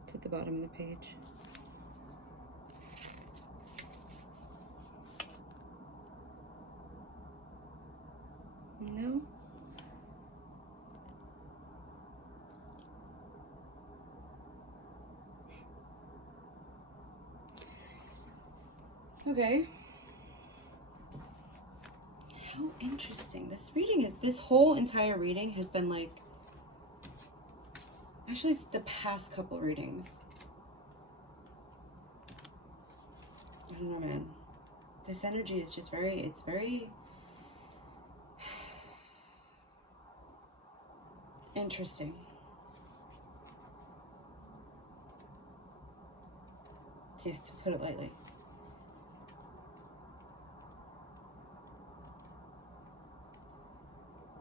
it's at the bottom of the page. No? Okay. How interesting. This whole entire reading has been like, actually it's the past couple readings. I don't know, man. This energy is just it's very interesting. Yeah, to put it lightly.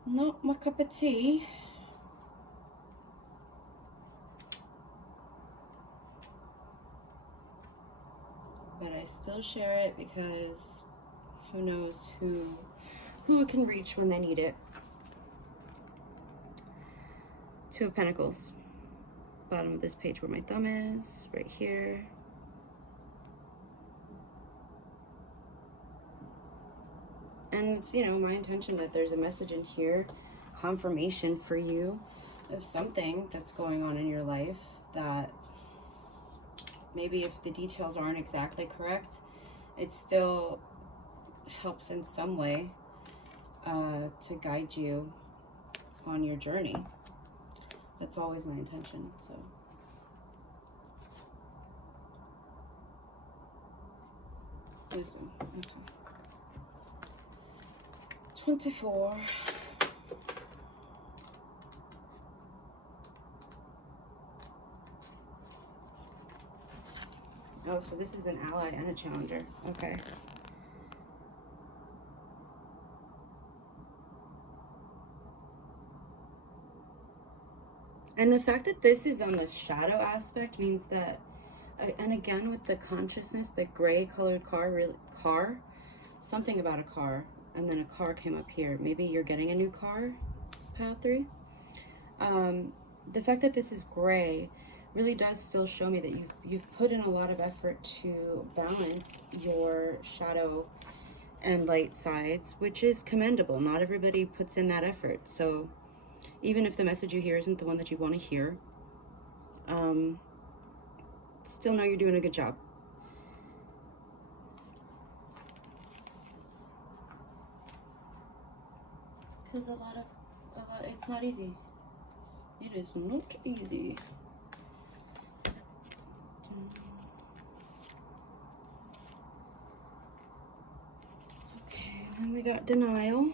Not my cup of tea. But I still share it because who knows who it can reach when they need it. Two of Pentacles. Bottom of this page where my thumb is, right here. And it's, you know, my intention that there's a message in here, confirmation for you of something that's going on in your life that maybe if the details aren't exactly correct, it still helps in some way to guide you on your journey. That's always my intention, so. Wisdom, okay. 24. Oh, so this is an ally and a challenger. Okay. And the fact that this is on the shadow aspect means that, and again with the consciousness, the gray colored car, something about a car. And then a car came up here. Maybe you're getting a new car, Pile 3. The fact that this is gray really does still show me that you've put in a lot of effort to balance your shadow and light sides, which is commendable. Not everybody puts in that effort. So even if the message you hear isn't the one that you want to hear, still know you're doing a good job. Because a lot, it's not easy. It is not easy. Okay, then we got denial.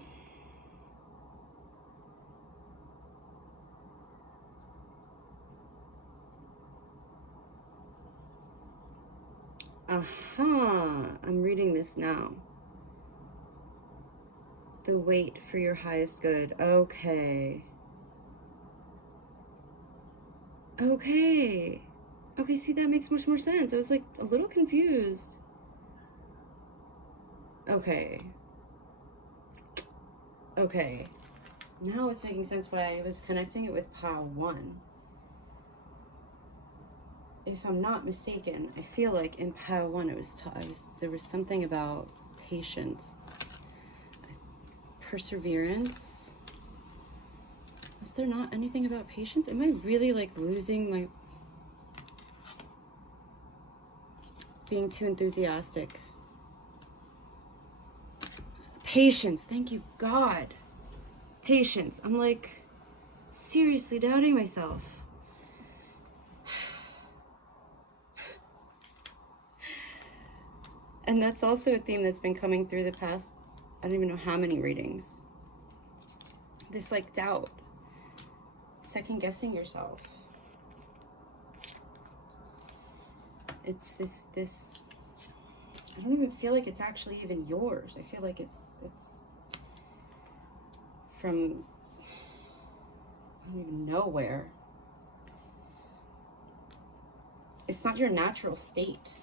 Aha, I'm reading this now. The wait for your highest good. Okay. Okay. Okay, see, that makes much more sense. I was like a little confused. Okay. Okay. Now it's making sense why I was connecting it with Pile 1. if I'm not mistaken, I feel like in pile 1 there was something about patience, perseverance. Was there not anything about patience? Am I really like losing my, being too enthusiastic? Patience, thank you God. Patience. I'm like seriously doubting myself. And that's also a theme that's been coming through the past, I don't even know how many readings. This like doubt, second guessing yourself. It's this, I don't even feel like it's actually even yours. I feel like it's from, I don't even know where. It's not your natural state.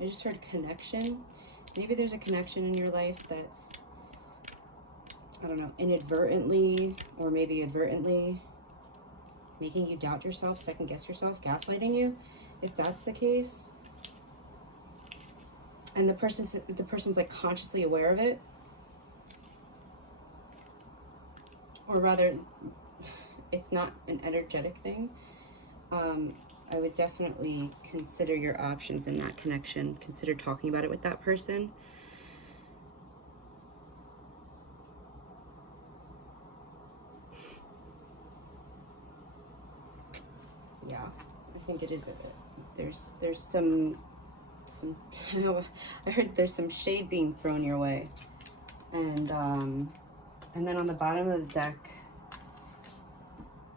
I just heard connection. Maybe there's a connection in your life that's, I don't know, inadvertently or maybe advertently making you doubt yourself, second guess yourself, gaslighting you. If that's the case, and the person's like consciously aware of it, or rather, it's not an energetic thing, I would definitely consider your options in that connection. Consider talking about it with that person. Yeah, I think it is a bit. There's some I heard there's some shade being thrown your way. And then on the bottom of the deck,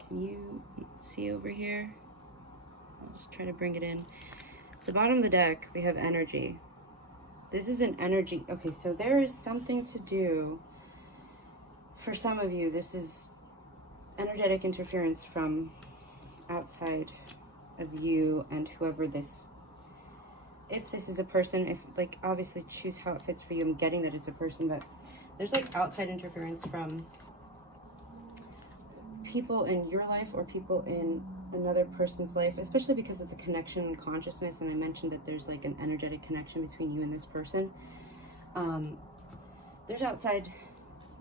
can you see over here? I'll just try to bring it in. At the bottom of the deck, we have energy. This is an energy. Okay, so there is something to do. For some of you, this is energetic interference from outside of you and whoever this, if this is a person, if like obviously choose how it fits for you. I'm getting that it's a person, but there's like outside interference from people in your life or people in another person's life, especially because of the connection and consciousness. And I mentioned that there's like an energetic connection between you and this person. There's outside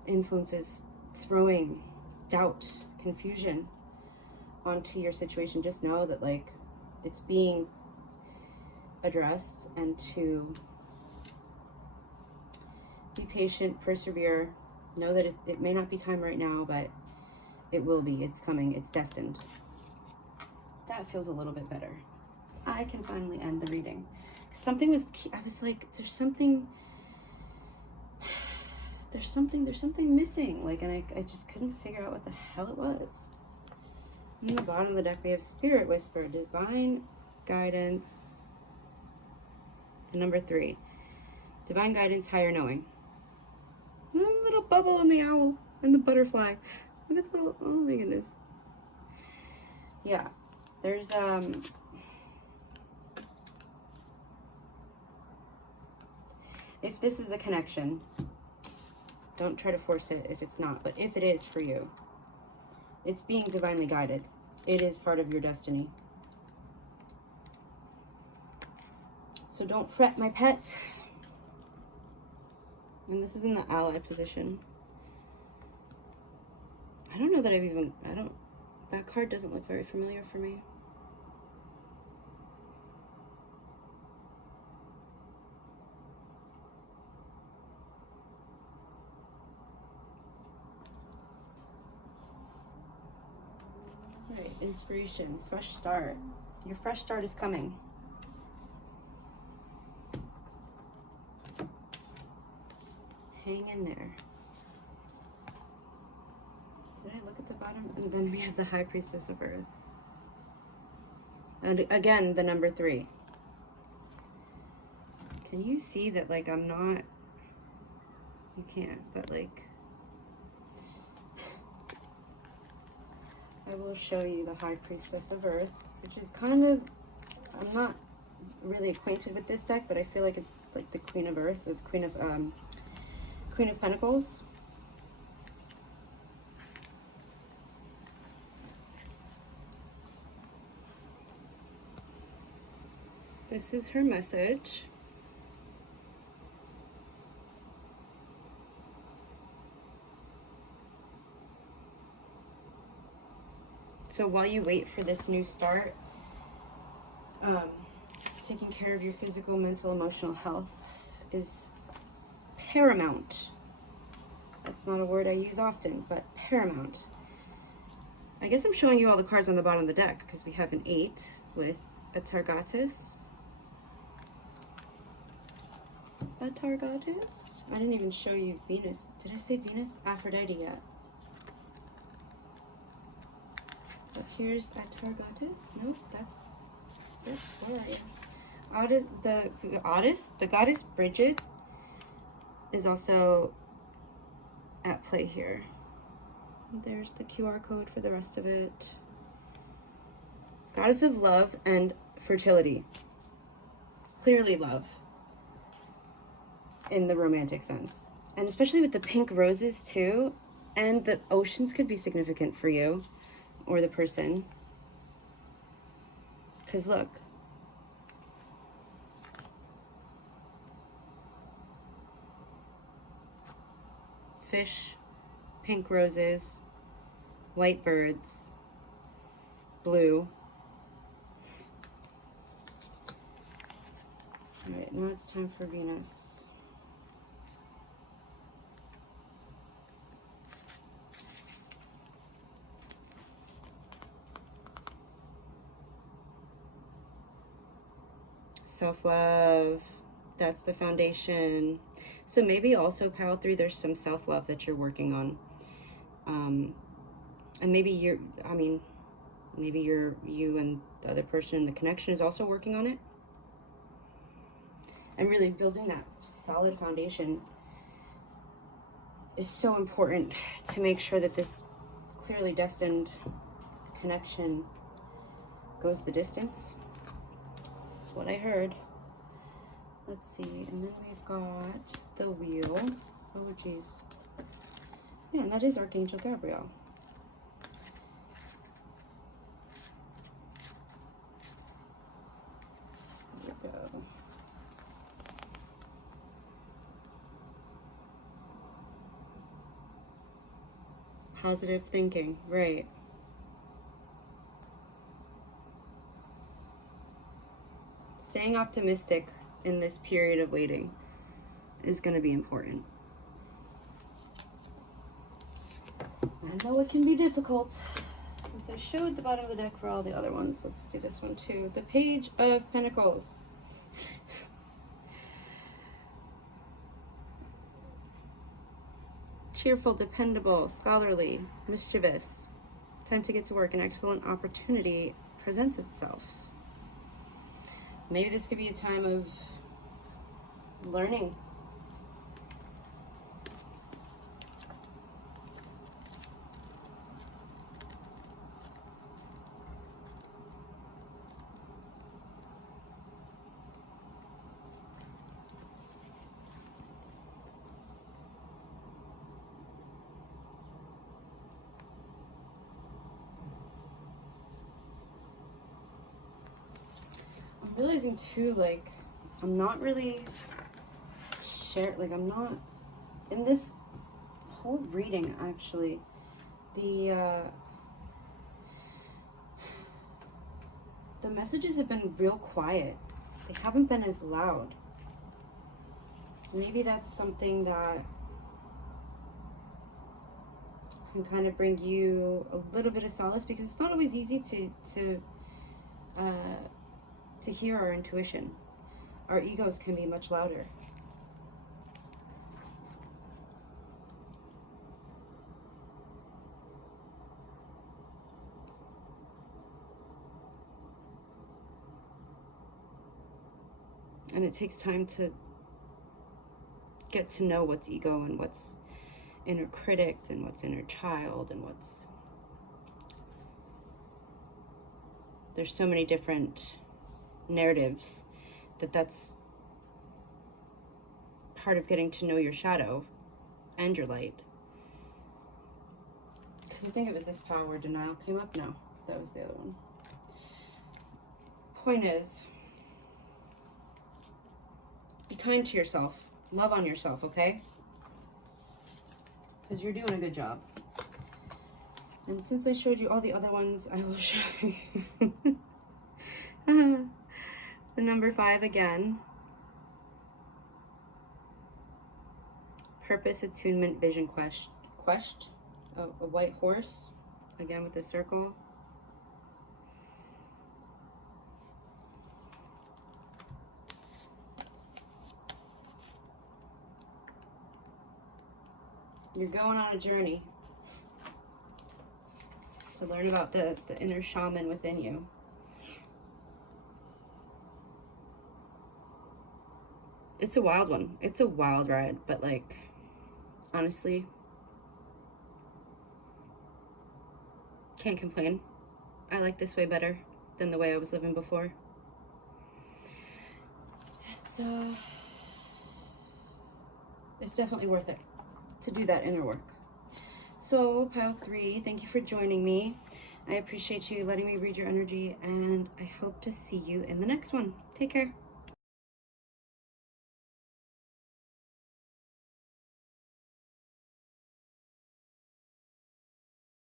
influences throwing doubt, confusion onto your situation. Just know that like it's being addressed, and to be patient, persevere. Know that it may not be time right now, but it will be. It's coming. It's destined. That feels a little bit better. I can finally end the reading. Something was, I was like, there's something missing. Like, and I just couldn't figure out what the hell it was. In the bottom of the deck, we have Spirit Whisper, Divine Guidance. The number 3. Divine Guidance, Higher Knowing. A little bubble on the owl and the butterfly. Look at the little, oh my goodness. Yeah, there's, if this is a connection, don't try to force it if it's not. But if it is for you, it's being divinely guided. It is part of your destiny. So don't fret, my pet. And this is in the ally position. I don't know that that card doesn't look very familiar for me. All right, inspiration, fresh start. Your fresh start is coming. Hang in there. Did I look at the bottom? And then we have the High Priestess of Earth. And again, the number 3. Can you see that, like, I'm not, you can't, but like, I will show you the High Priestess of Earth, which is kind of, I'm not really acquainted with this deck, but I feel like it's like the Queen of Earth, or the Queen of Pentacles. This is her message. So while you wait for this new start, taking care of your physical, mental, emotional health is paramount. That's not a word I use often, but paramount. I guess I'm showing you all the cards on the bottom of the deck because we have an 8 with a Targatus. A Targatus? I didn't even show you Venus. Did I say Venus? Aphrodite yet? But here's a Targatus. Nope, that's... Where are you? The goddess Bridget is also at play here. There's the QR code for the rest of it. Goddess of love and fertility. Clearly love in the romantic sense. And especially with the pink roses too. And the oceans could be significant for you or the person. Because look. Fish, pink roses, white birds, blue. All right, now it's time for Venus. Self-love, that's the foundation. So maybe also pile 3, there's some self-love that you're working on. And maybe you and the other person in the connection is also working on it. And really building that solid foundation is so important to make sure that this clearly destined connection goes the distance. That's what I heard. Let's see, and then we've got the wheel. Oh, geez. Yeah, and that is Archangel Gabriel. There we go. Positive thinking, right. Staying optimistic in this period of waiting is going to be important. I know it can be difficult. Since I showed the bottom of the deck for all the other ones, let's do this one too. The Page of Pentacles. Cheerful, dependable, scholarly, mischievous. Time to get to work. An excellent opportunity presents itself. Maybe this could be a time of learning. I'm realizing too, like, I'm not really I'm not in this whole reading actually. The messages have been real quiet. They haven't been as loud. Maybe that's something that can kind of bring you a little bit of solace, because it's not always easy to hear our intuition. Our egos can be much louder. And it takes time to get to know what's ego and what's inner critic and what's inner child and what's... There's so many different narratives that's part of getting to know your shadow and your light. Because I think it was this power where denial came up. No, that was the other one. Point is, Be kind to yourself. Love on yourself, okay? Because you're doing a good job. And since I showed you all the other ones, I will show you the number 5 again. Purpose, attunement, vision, quest. A white horse, again with the circle. You're going on a journey to learn about the inner shaman within you. It's a wild one. It's a wild ride, but like, honestly, can't complain. I like this way better than the way I was living before. It's definitely worth it to do that inner work. So, pile 3, thank you for joining me. I appreciate you letting me read your energy, and I hope to see you in the next one. Take care.